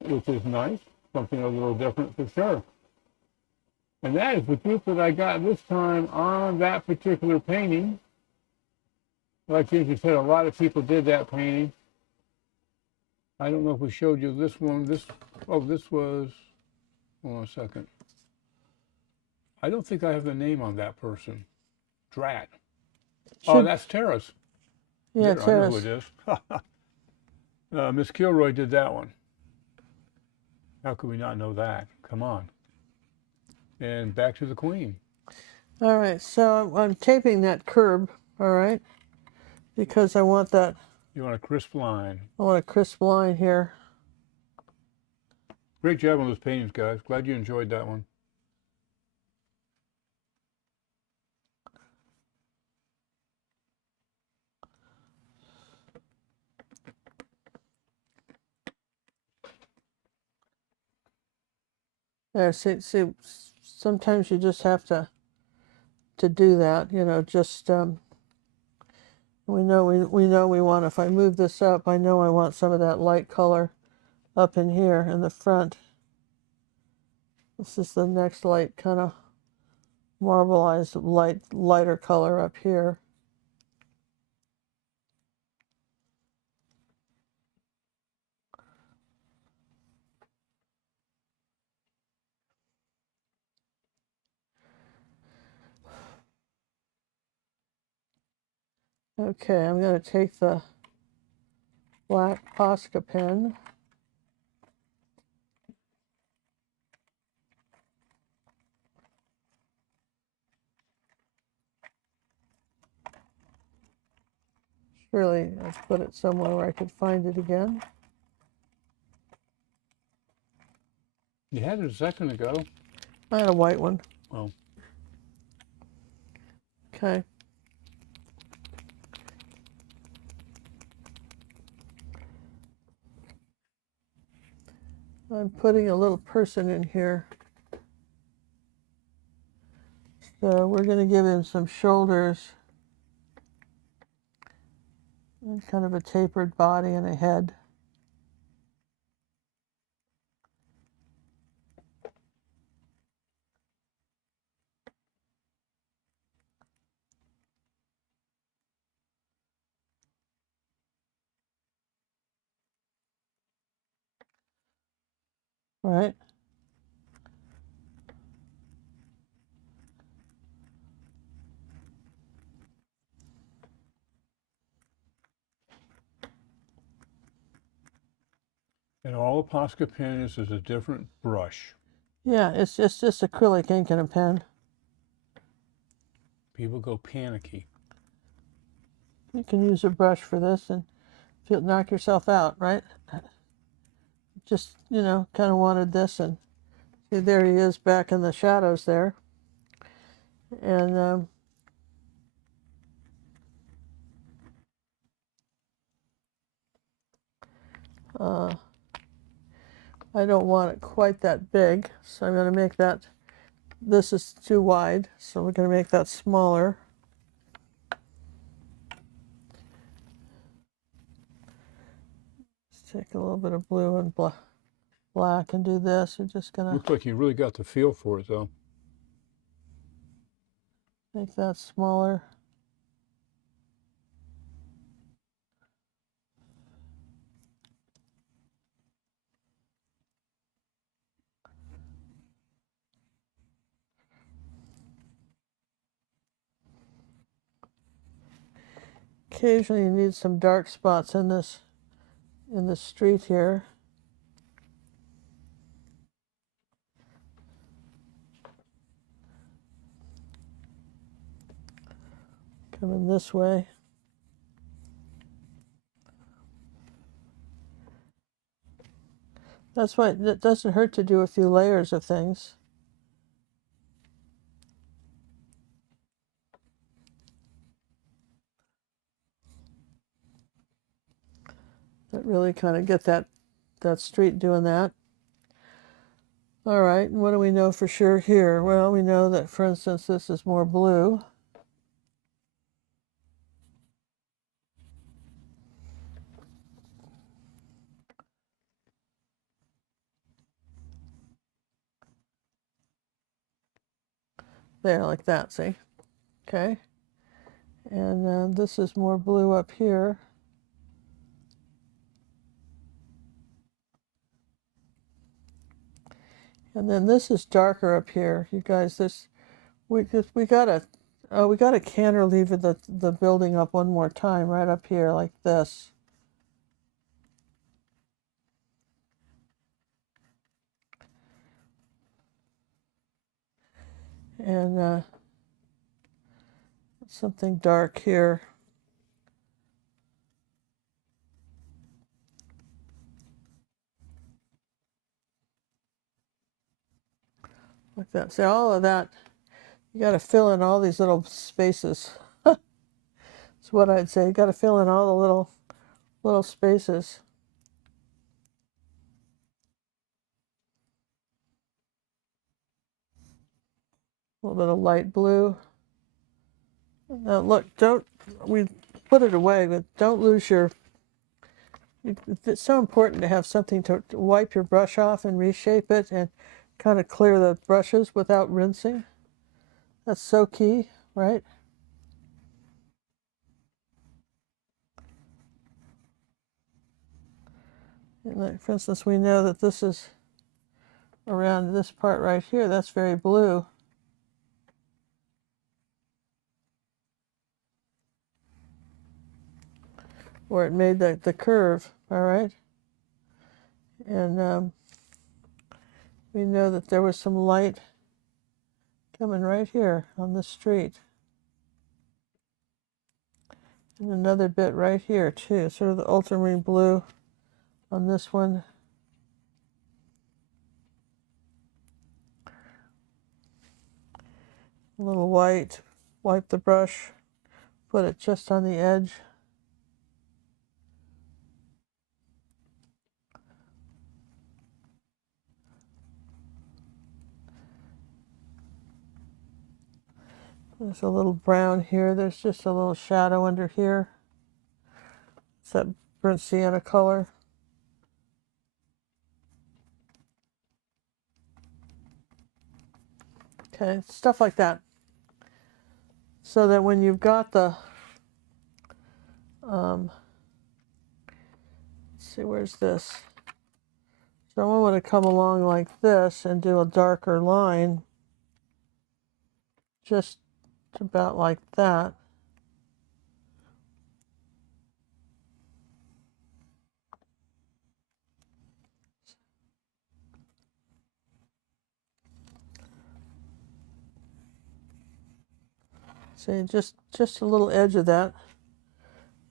which is nice. Something a little different for sure. And that is the group that I got this time on that particular painting. Like you said, a lot of people did that painting. I don't know if we showed you this one. This was, hold on a second. I don't think I have the name on that person. Drat. Oh, that's Tara's. Yeah, Tara, Tara's. I know who it is. Miss Kilroy did that one. How could we not know that? Come on. And back to the Queen. All right, so I'm taping that curb, all right, because I want that. You want a crisp line. I want a crisp line here. Great job on those paintings, guys. Glad you enjoyed that one. There, see, sometimes you just have to do that, you know, just we know we want, if I move this up, I know I want some of that light color up in here in the front. This is the next light kind of marbleized lighter color up here. Okay, I'm going to take the black Posca pen. Surely I've put it somewhere where I could find it again. You had it a second ago. I had a white one. Oh. Okay. I'm putting a little person in here. So we're going to give him some shoulders and kind of a tapered body and a head. Right? And all a Posca pen is a different brush. Yeah, it's just acrylic ink and a pen. People go panicky. You can use a brush for this and feel, knock yourself out, right? Just, you know, kind of wanted this, and see, there he is back in the shadows there. And I don't want it quite that big, so I'm going to make that, this is too wide, so we're going to make that smaller. Let's take a little bit of blue and black and do this. We're just going to Looks like you really got the feel for it, though. make that smaller. occasionally you need some dark spots in this street here. Coming this way. That's why it doesn't hurt to do a few layers of things. That really kind of get that street doing that. All right, and what do we know for sure here? Well, we know that, for instance, this is more blue. There, like that, see? Okay. And this is more blue up here. And then this is darker up here. You guys, we gotta cantilever the building up one more time right up here like this. And something dark here. Like that. See, all of that, you got to fill in all these little spaces. That's what I'd say. You got to fill in all the little spaces. A little bit of light blue. Now look, we put it away, but don't lose your, it's so important to have something to wipe your brush off and reshape it and kind of clear the brushes without rinsing. That's so key, right? And like, for instance, we know that this is around this part right here. That's very blue. Where it made the curve, all right? And we know that there was some light coming right here on the street. And another bit right here too, sort of the ultramarine blue on this one. A little white, wipe the brush, put it just on the edge. There's a little brown here. There's just a little shadow under here. It's that burnt sienna color. Okay, stuff like that. So that when you've got the, let's see, where's this? So I want to come along like this and do a darker line. Just about like that. See, just a little edge of that.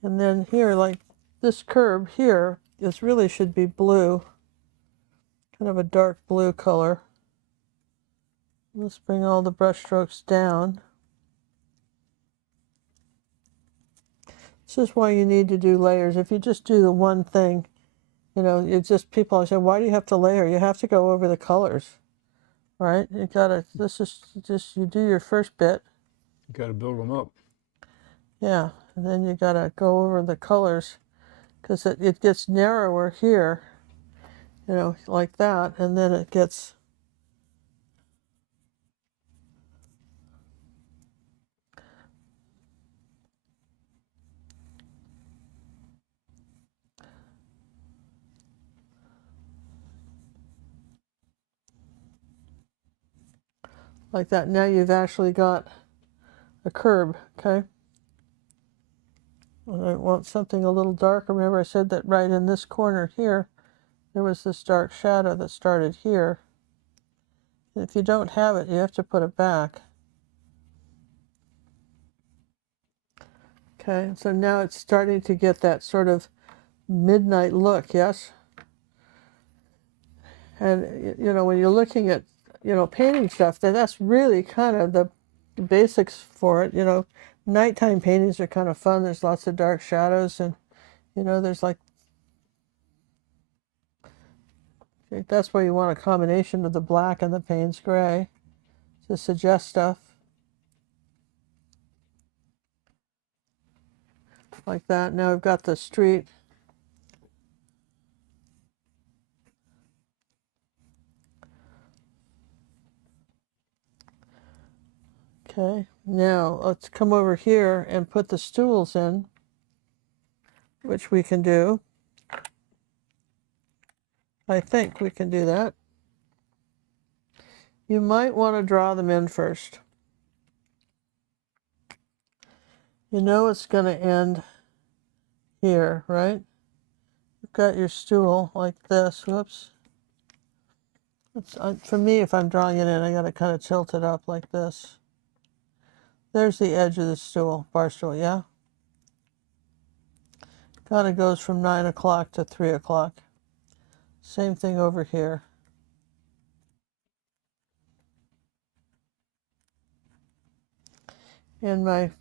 And then here, like this curve here, this really should be blue. Kind of a dark blue color. Let's bring all the brush strokes down. This is why you need to do layers. If you just do the one thing, you know, it's just people always say, why do you have to layer? You have to go over the colors, right? You gotta, this is just, you do your first bit. You got to build them up. Yeah, and then you gotta go over the colors because it gets narrower here, you know, like that, and then it gets like that. Now you've actually got a curb, okay? And I want something a little darker. Remember I said that right in this corner here, there was this dark shadow that started here. If you don't have it, you have to put it back. Okay, so now it's starting to get that sort of midnight look, yes? And, you know, when you're looking at, you know, painting stuff, that's really kind of the basics for it. You know, nighttime paintings are kind of fun. There's lots of dark shadows and, you know, there's like, that's where you want a combination of the black and the Payne's gray to suggest stuff. Like that. Now I've got the street. Okay, now let's come over here and put the stools in, which we can do. I think we can do that. You might want to draw them in first. You know it's going to end here, right? You've got your stool like this. Whoops. For me, if I'm drawing it in, I got to kind of tilt it up like this. There's the edge of the stool, bar stool, yeah? Kind of goes from 9 o'clock to 3 o'clock. Same thing over here. And my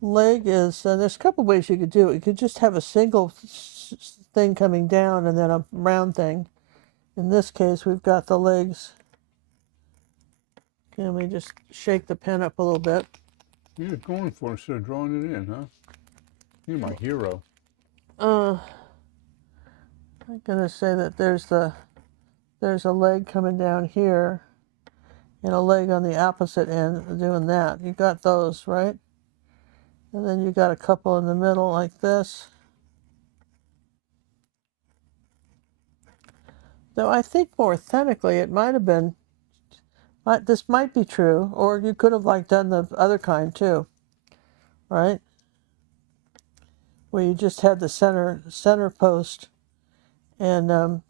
leg is, there's a couple ways you could do it. You could just have a single thing coming down and then a round thing. In this case, we've got the legs. Can we just shake the pen up a little bit? You're going for it instead of drawing it in, huh? You're my hero. I'm gonna say that there's a leg coming down here and a leg on the opposite end doing that. You got those, right? And then you got a couple in the middle like this. Though I think more authentically it might have been, this might be true, or you could have like done the other kind too, right? Where you just had the center post and now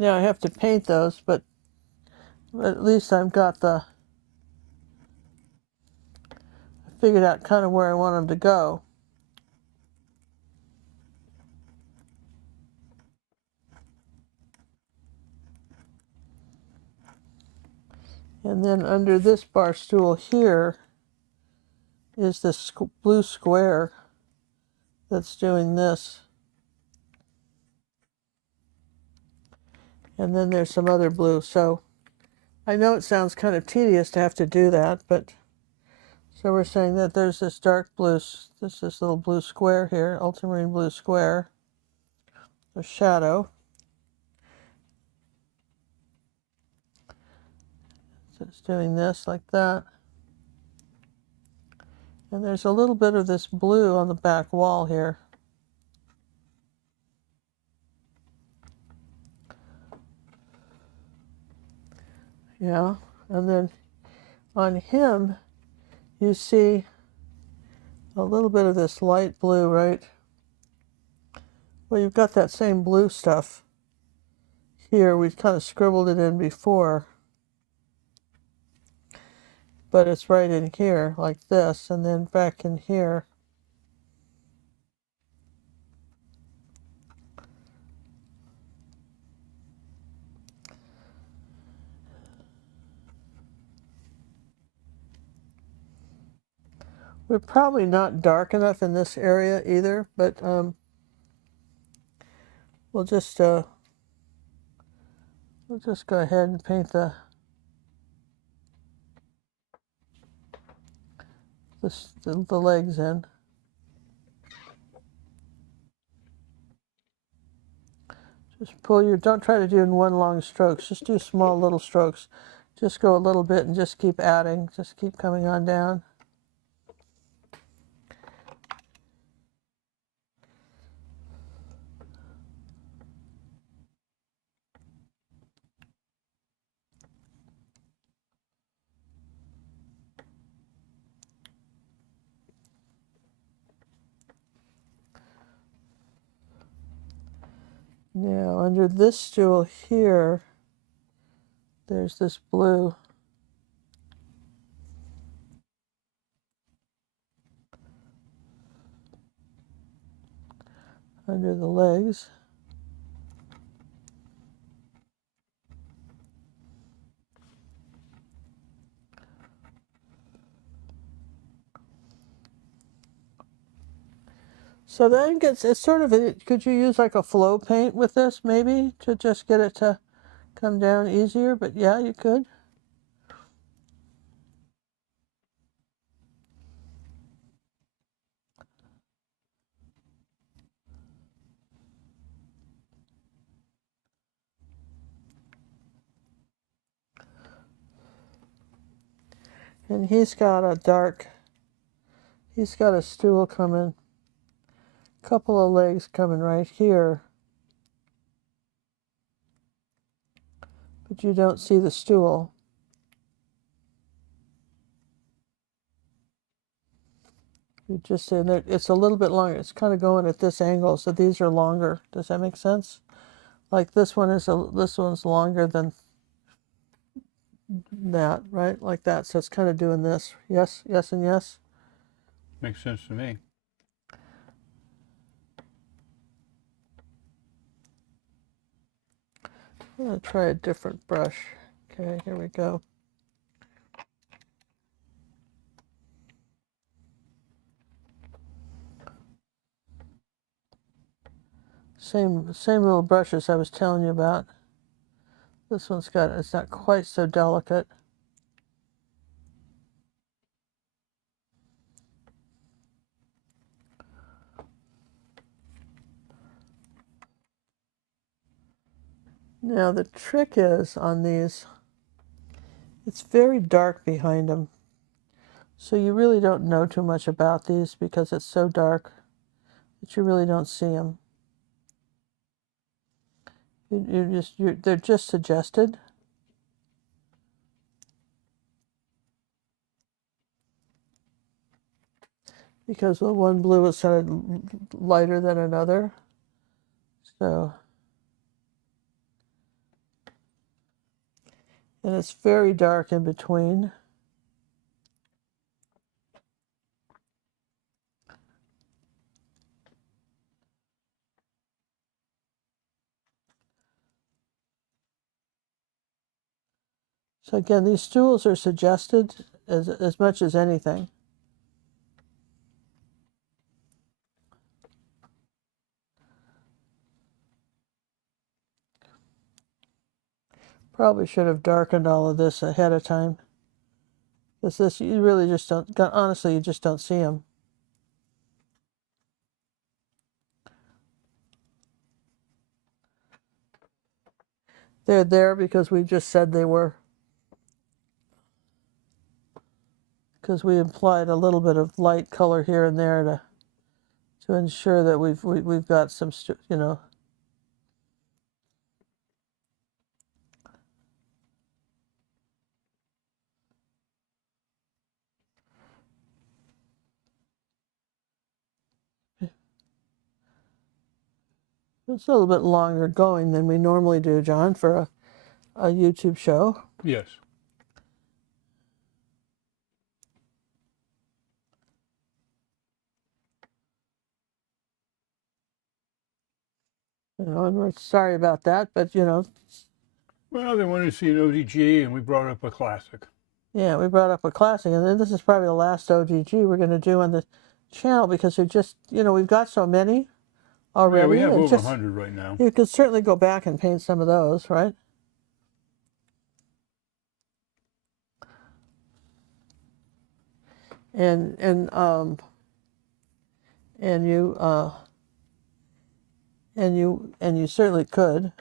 I have to paint those, but at least I've got I figured out kind of where I want them to go. And then under this bar stool here is this blue square that's doing this. And then there's some other blue. So I know it sounds kind of tedious to have to do that, but so we're saying that there's this dark blue, this little blue square here, ultramarine blue square, a shadow. So it's doing this like that. And there's a little bit of this blue on the back wall here. Yeah, and then on him, you see a little bit of this light blue, right? Well, you've got that same blue stuff here. We kind of scribbled it in before. But it's right in here, like this, and then back in here. We're probably not dark enough in this area either, but we'll just go ahead and paint the legs in. Just pull your, don't try to do in one long strokes, just do small little strokes. Just go a little bit and just keep adding, just keep coming on down. Now, under this stool here, there's this blue. Under the legs. So then it's sort of, could you use like a flow paint with this maybe to just get it to come down easier? But yeah, you could. And he's got a stool coming, couple of legs coming right here. But you don't see the stool. You just see that it's a little bit longer. It's kind of going at this angle, so these are longer. Does that make sense? Like this one's longer than that, right? Like that. So it's kind of doing this. Yes, yes, and yes. Makes sense to me. I'm going to try a different brush. Okay, here we go. Same little brushes I was telling you about. This one's it's not quite so delicate. Now the trick is on these, it's very dark behind them. So you really don't know too much about these because it's so dark that you really don't see them. They're just suggested. Because the one blue is kind of lighter than another. So, and it's very dark in between. So again, these stools are suggested as much as anything. Probably should have darkened all of this ahead of time. This you really just don't, honestly, you just don't see them. They're there because we just said they were. Because we implied a little bit of light color here and there to ensure that we've got some, you know. It's a little bit longer going than we normally do, John, for a YouTube show. Yes. You know, and we're sorry about that, but you know. Well, they wanted to see an ODG, and we brought up a classic. Yeah, we brought up a classic, and then this is probably the last ODG we're going to do on the channel because we just, you know, we've got so many already. Yeah, we have over 100 right now. You could certainly go back and paint some of those, right? And you certainly could.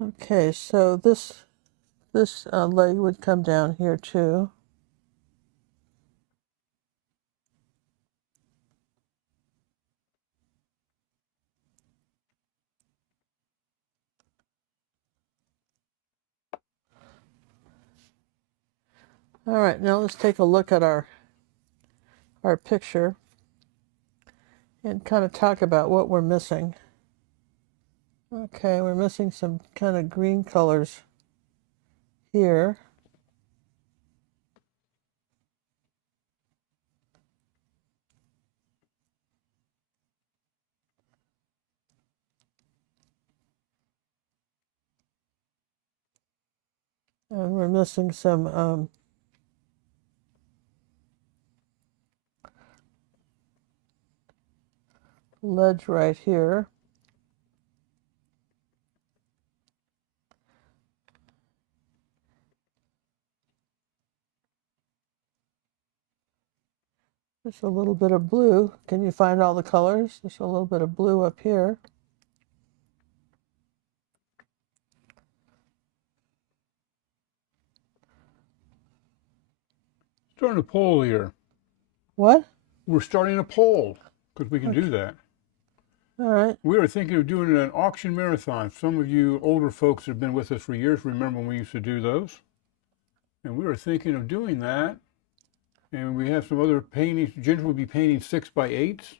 Okay, so this leg would come down here too. All right, now let's take a look at our picture and kind of talk about what we're missing. Okay, we're missing some kind of green colors here. And we're missing some ledge right here. Just a little bit of blue. Can you find all the colors? Just a little bit of blue up here. Starting a poll here. What? We're starting a poll because we can do that. All right. We are thinking of doing an auction marathon. Some of you older folks that have been with us for years remember when we used to do those. And we were thinking of doing that. And we have some other paintings. Ginger will be painting 6x8s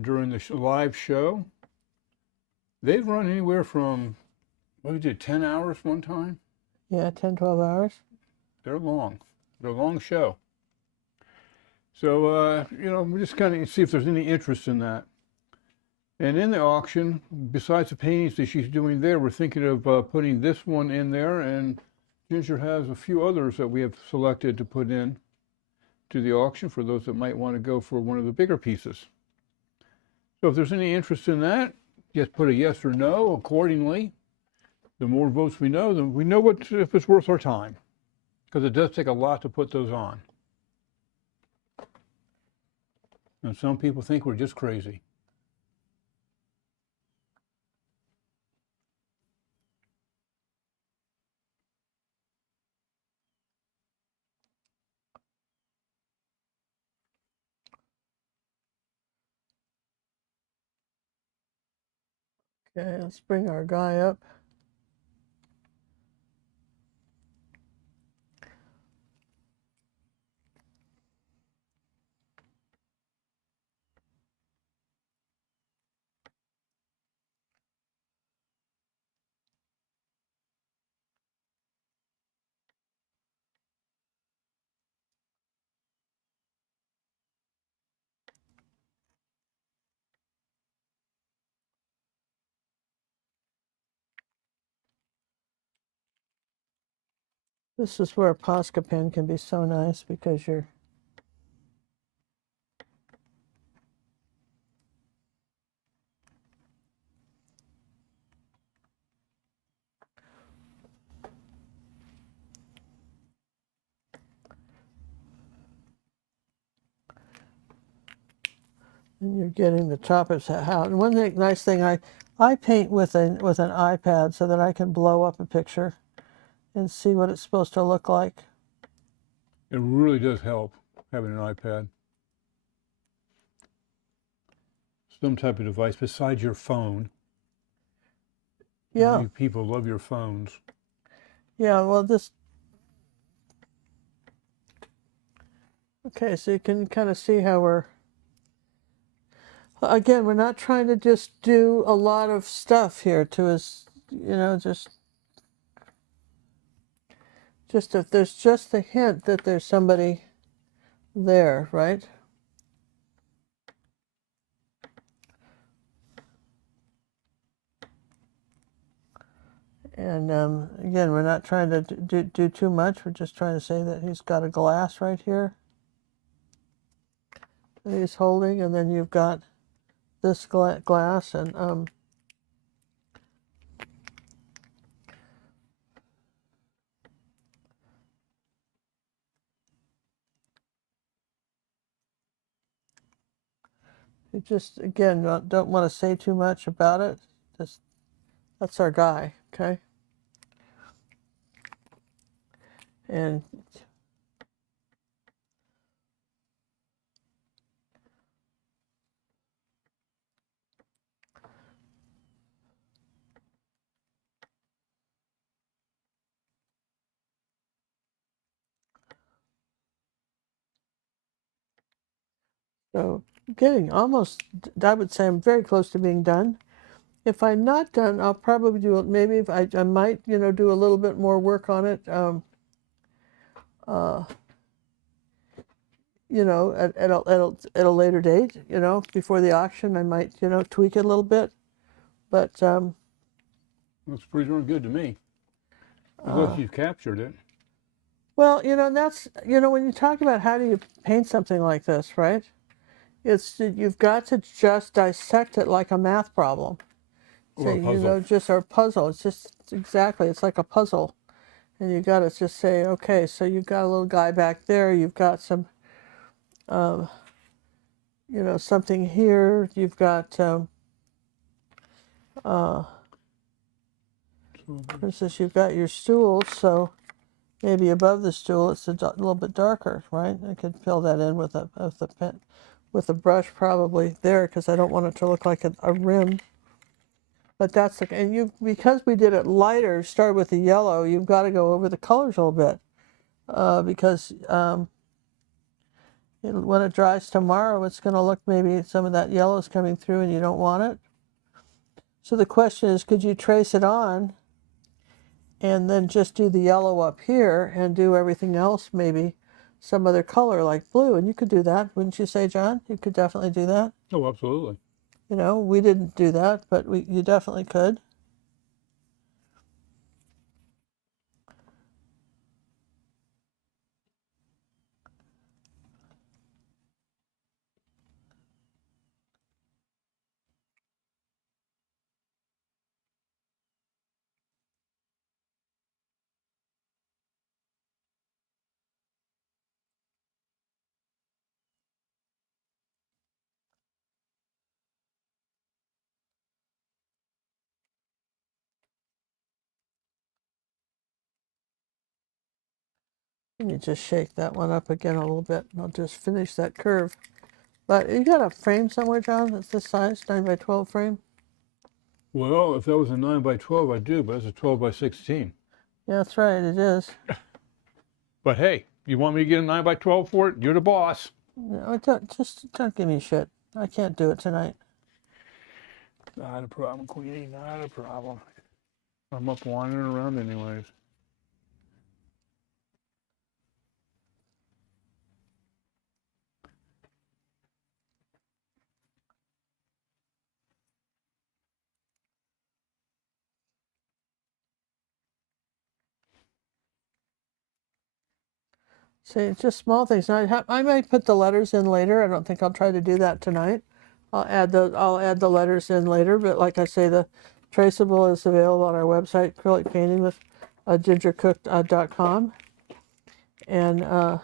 during the live show. They've run anywhere from, what we did, 10 hours one time? Yeah, 10, 12 hours. They're long. They're a long show. So, we just kind of see if there's any interest in that. And in the auction, besides the paintings that she's doing there, we're thinking of putting this one in there, and Ginger has a few others that we have selected to put in to the auction for those that might want to go for one of the bigger pieces. So if there's any interest in that, just put a yes or no accordingly. The more votes we know, then we know if it's worth our time, because it does take a lot to put those on. And some people think we're just crazy. Okay, let's bring our guy up. This is where a Posca pen can be so nice because you're getting the topics out. And one nice thing, I paint with an iPad so that I can blow up a picture and see what it's supposed to look like. It really does help having an iPad. Some type of device besides your phone. Yeah. You people love your phones. Yeah, well, okay, so you can kind of see how again, we're not trying to just do a lot of stuff here just if there's just the hint that there's somebody there, right? And again, we're not trying to do too much. We're just trying to say that he's got a glass right here that he's holding, and then you've got this glass, and you just, again, don't want to say too much about it. Just, that's our guy, okay? And So getting almost, I would say I'm very close to being done. If I'm not done, I'll probably do it. Maybe if I might, do a little bit more work on it. At a later date, before the auction, I might, tweak it a little bit. But Looks pretty darn good to me. Unless you've captured it. well, that's, when you talk about how do you paint something like this, right? You've got to just dissect it like a math problem. Or a puzzle. Just our puzzle. It's just exactly, it's like a puzzle. And you got to just say, okay, so you've got a little guy back there. You've got some, something here. You've got, for instance, you've got your stool. So maybe above the stool, it's a little bit darker, right? I could fill that in with a pen, with a brush probably there, because I don't want it to look like a rim. But that's the, and because we did it lighter, start with the yellow, you've got to go over the colors a little bit, because when it dries tomorrow, it's going to look, maybe some of that yellow is coming through and you don't want it. So the question is, could you trace it on and then just do the yellow up here and do everything else, maybe some other color like blue? And you could do that, wouldn't you say, John? You could definitely do that. Oh, absolutely. We didn't do that, but you definitely could. Let me just shake that one up again a little bit, and I'll just finish that curve. But you got a frame somewhere, John, that's this size, 9x12 frame? Well, if that was a 9x12, I do, but it's a 12x16. Yeah, that's right, it is. But hey, you want me to get a 9x12 for it? You're the boss. No, don't give me shit. I can't do it tonight. Not a problem, Queenie, not a problem. I'm up wandering around anyways. See, it's just small things. Now, I might put the letters in later. I don't think I'll try to do that tonight. I'll add the letters in later. But like I say, the traceable is available on our website, acrylic painting with gingercooklive.com. And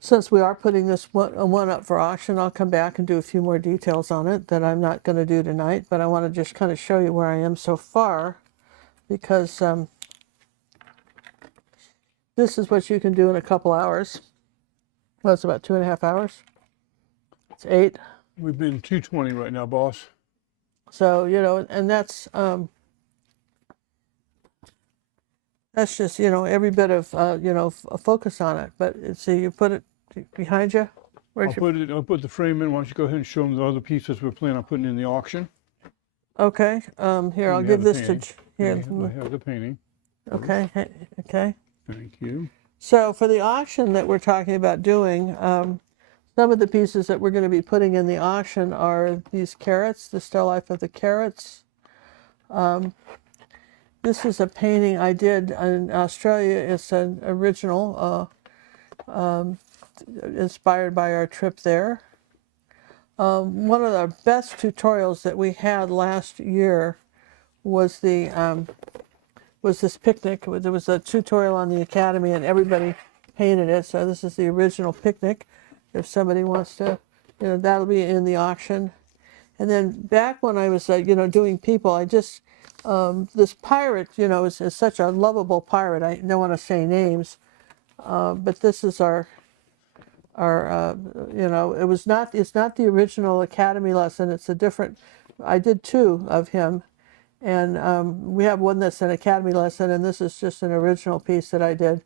since we are putting this one up for auction, I'll come back and do a few more details on it that I'm not going to do tonight. But I want to just kind of show you where I am so far, because this is what you can do in a couple hours. Well, it's about 2.5 hours. It's 8. We've been 220 right now, boss. So, and that's just, every bit of, a focus on it. But see, you put it behind you. I'll put the frame in. Why don't you go ahead and show them the other pieces we're planning on putting in the auction. Okay. Here, I'll give this to, here. I have the painting. Okay. Okay. Thank you. So for the auction that we're talking about doing, some of the pieces that we're going to be putting in the auction are these carrots, the still life of the carrots. This is a painting I did in Australia. It's an original, inspired by our trip there. One of the best tutorials that we had last year was this picnic. There was a tutorial on the Academy and everybody painted it. So this is the original picnic. If somebody wants to, that'll be in the auction. And then back when I was, doing people, I just, this pirate, is such a lovable pirate. I don't want to say names, but this is our, it's not the original Academy lesson. It's a different, I did 2 of him. And we have one that's an Academy lesson, and this is just an original piece that I did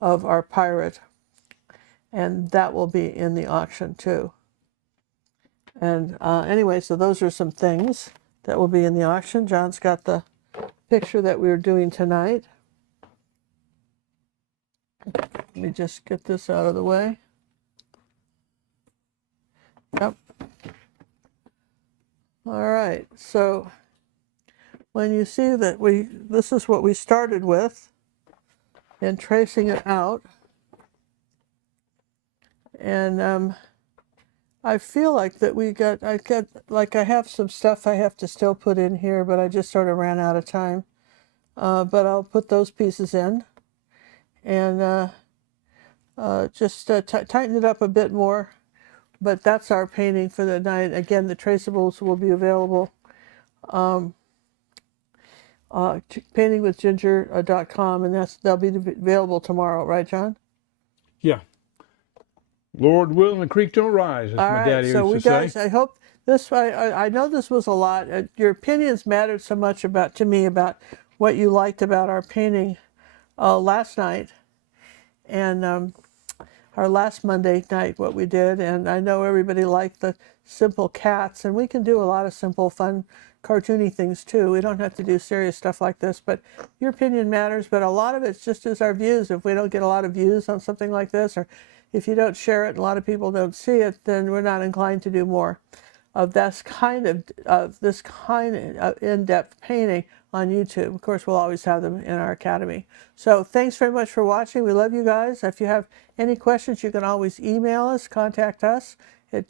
of our pirate. and that will be in the auction too. And anyway, so those are some things that will be in the auction. John's got the picture that we were doing tonight. Let me just get this out of the way. Yep. All right, so when you see that this is what we started with, and tracing it out, and I feel like that I have some stuff I have to still put in here, but I just sort of ran out of time. But I'll put those pieces in, and just tighten it up a bit more. But that's our painting for the night. Again, the traceables will be available. Paintingwithginger.com, and they'll be available tomorrow, right, John? Yeah. Lord willing, the creek don't rise, as my daddy used to say. So we guys, I hope this. I know this was a lot. Your opinions mattered so much to me about what you liked about our painting last night, and our last Monday night, what we did. And I know everybody liked the simple cats, and we can do a lot of simple, fun, cartoony things too. We don't have to do serious stuff like this, but your opinion matters. But a lot of it's just as our views. If we don't get a lot of views on something like this, or if you don't share it and a lot of people don't see it, then we're not inclined to do more of this kind of in-depth painting on YouTube. Of course, we'll always have them in our academy. So thanks very much for watching. We love you guys. If you have any questions, you can always email us, contact us at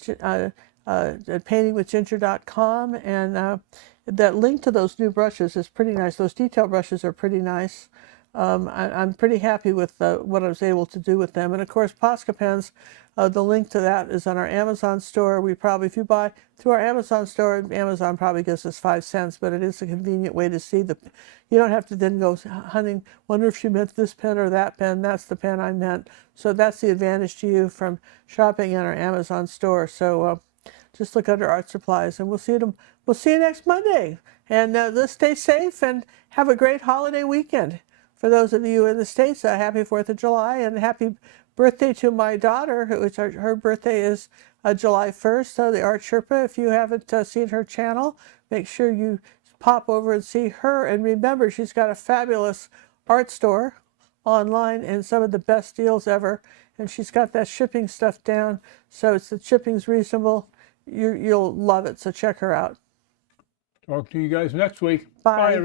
paintingwithginger.com. And that link to those new brushes is pretty nice. Those detail brushes are pretty nice. I'm pretty happy with what I was able to do with them. And of course, Posca pens, the link to that is on our Amazon store. If you buy through our Amazon store, Amazon probably gives us 5 cents, but it is a convenient way to see you don't have to then go hunting, wonder if she meant this pen or that pen. That's the pen I meant. So that's the advantage to you from shopping in our Amazon store. So just look under art supplies, and we'll see you next Monday. And let's stay safe and have a great holiday weekend. For those of you in the States, happy 4th of July, and happy birthday to my daughter, her birthday is July 1st, the Art Sherpa. If you haven't seen her channel, make sure you pop over and see her. And remember, she's got a fabulous art store online and some of the best deals ever. And she's got that shipping stuff down, so the shipping's reasonable. You'll love it, so check her out. Talk to you guys next week. Bye.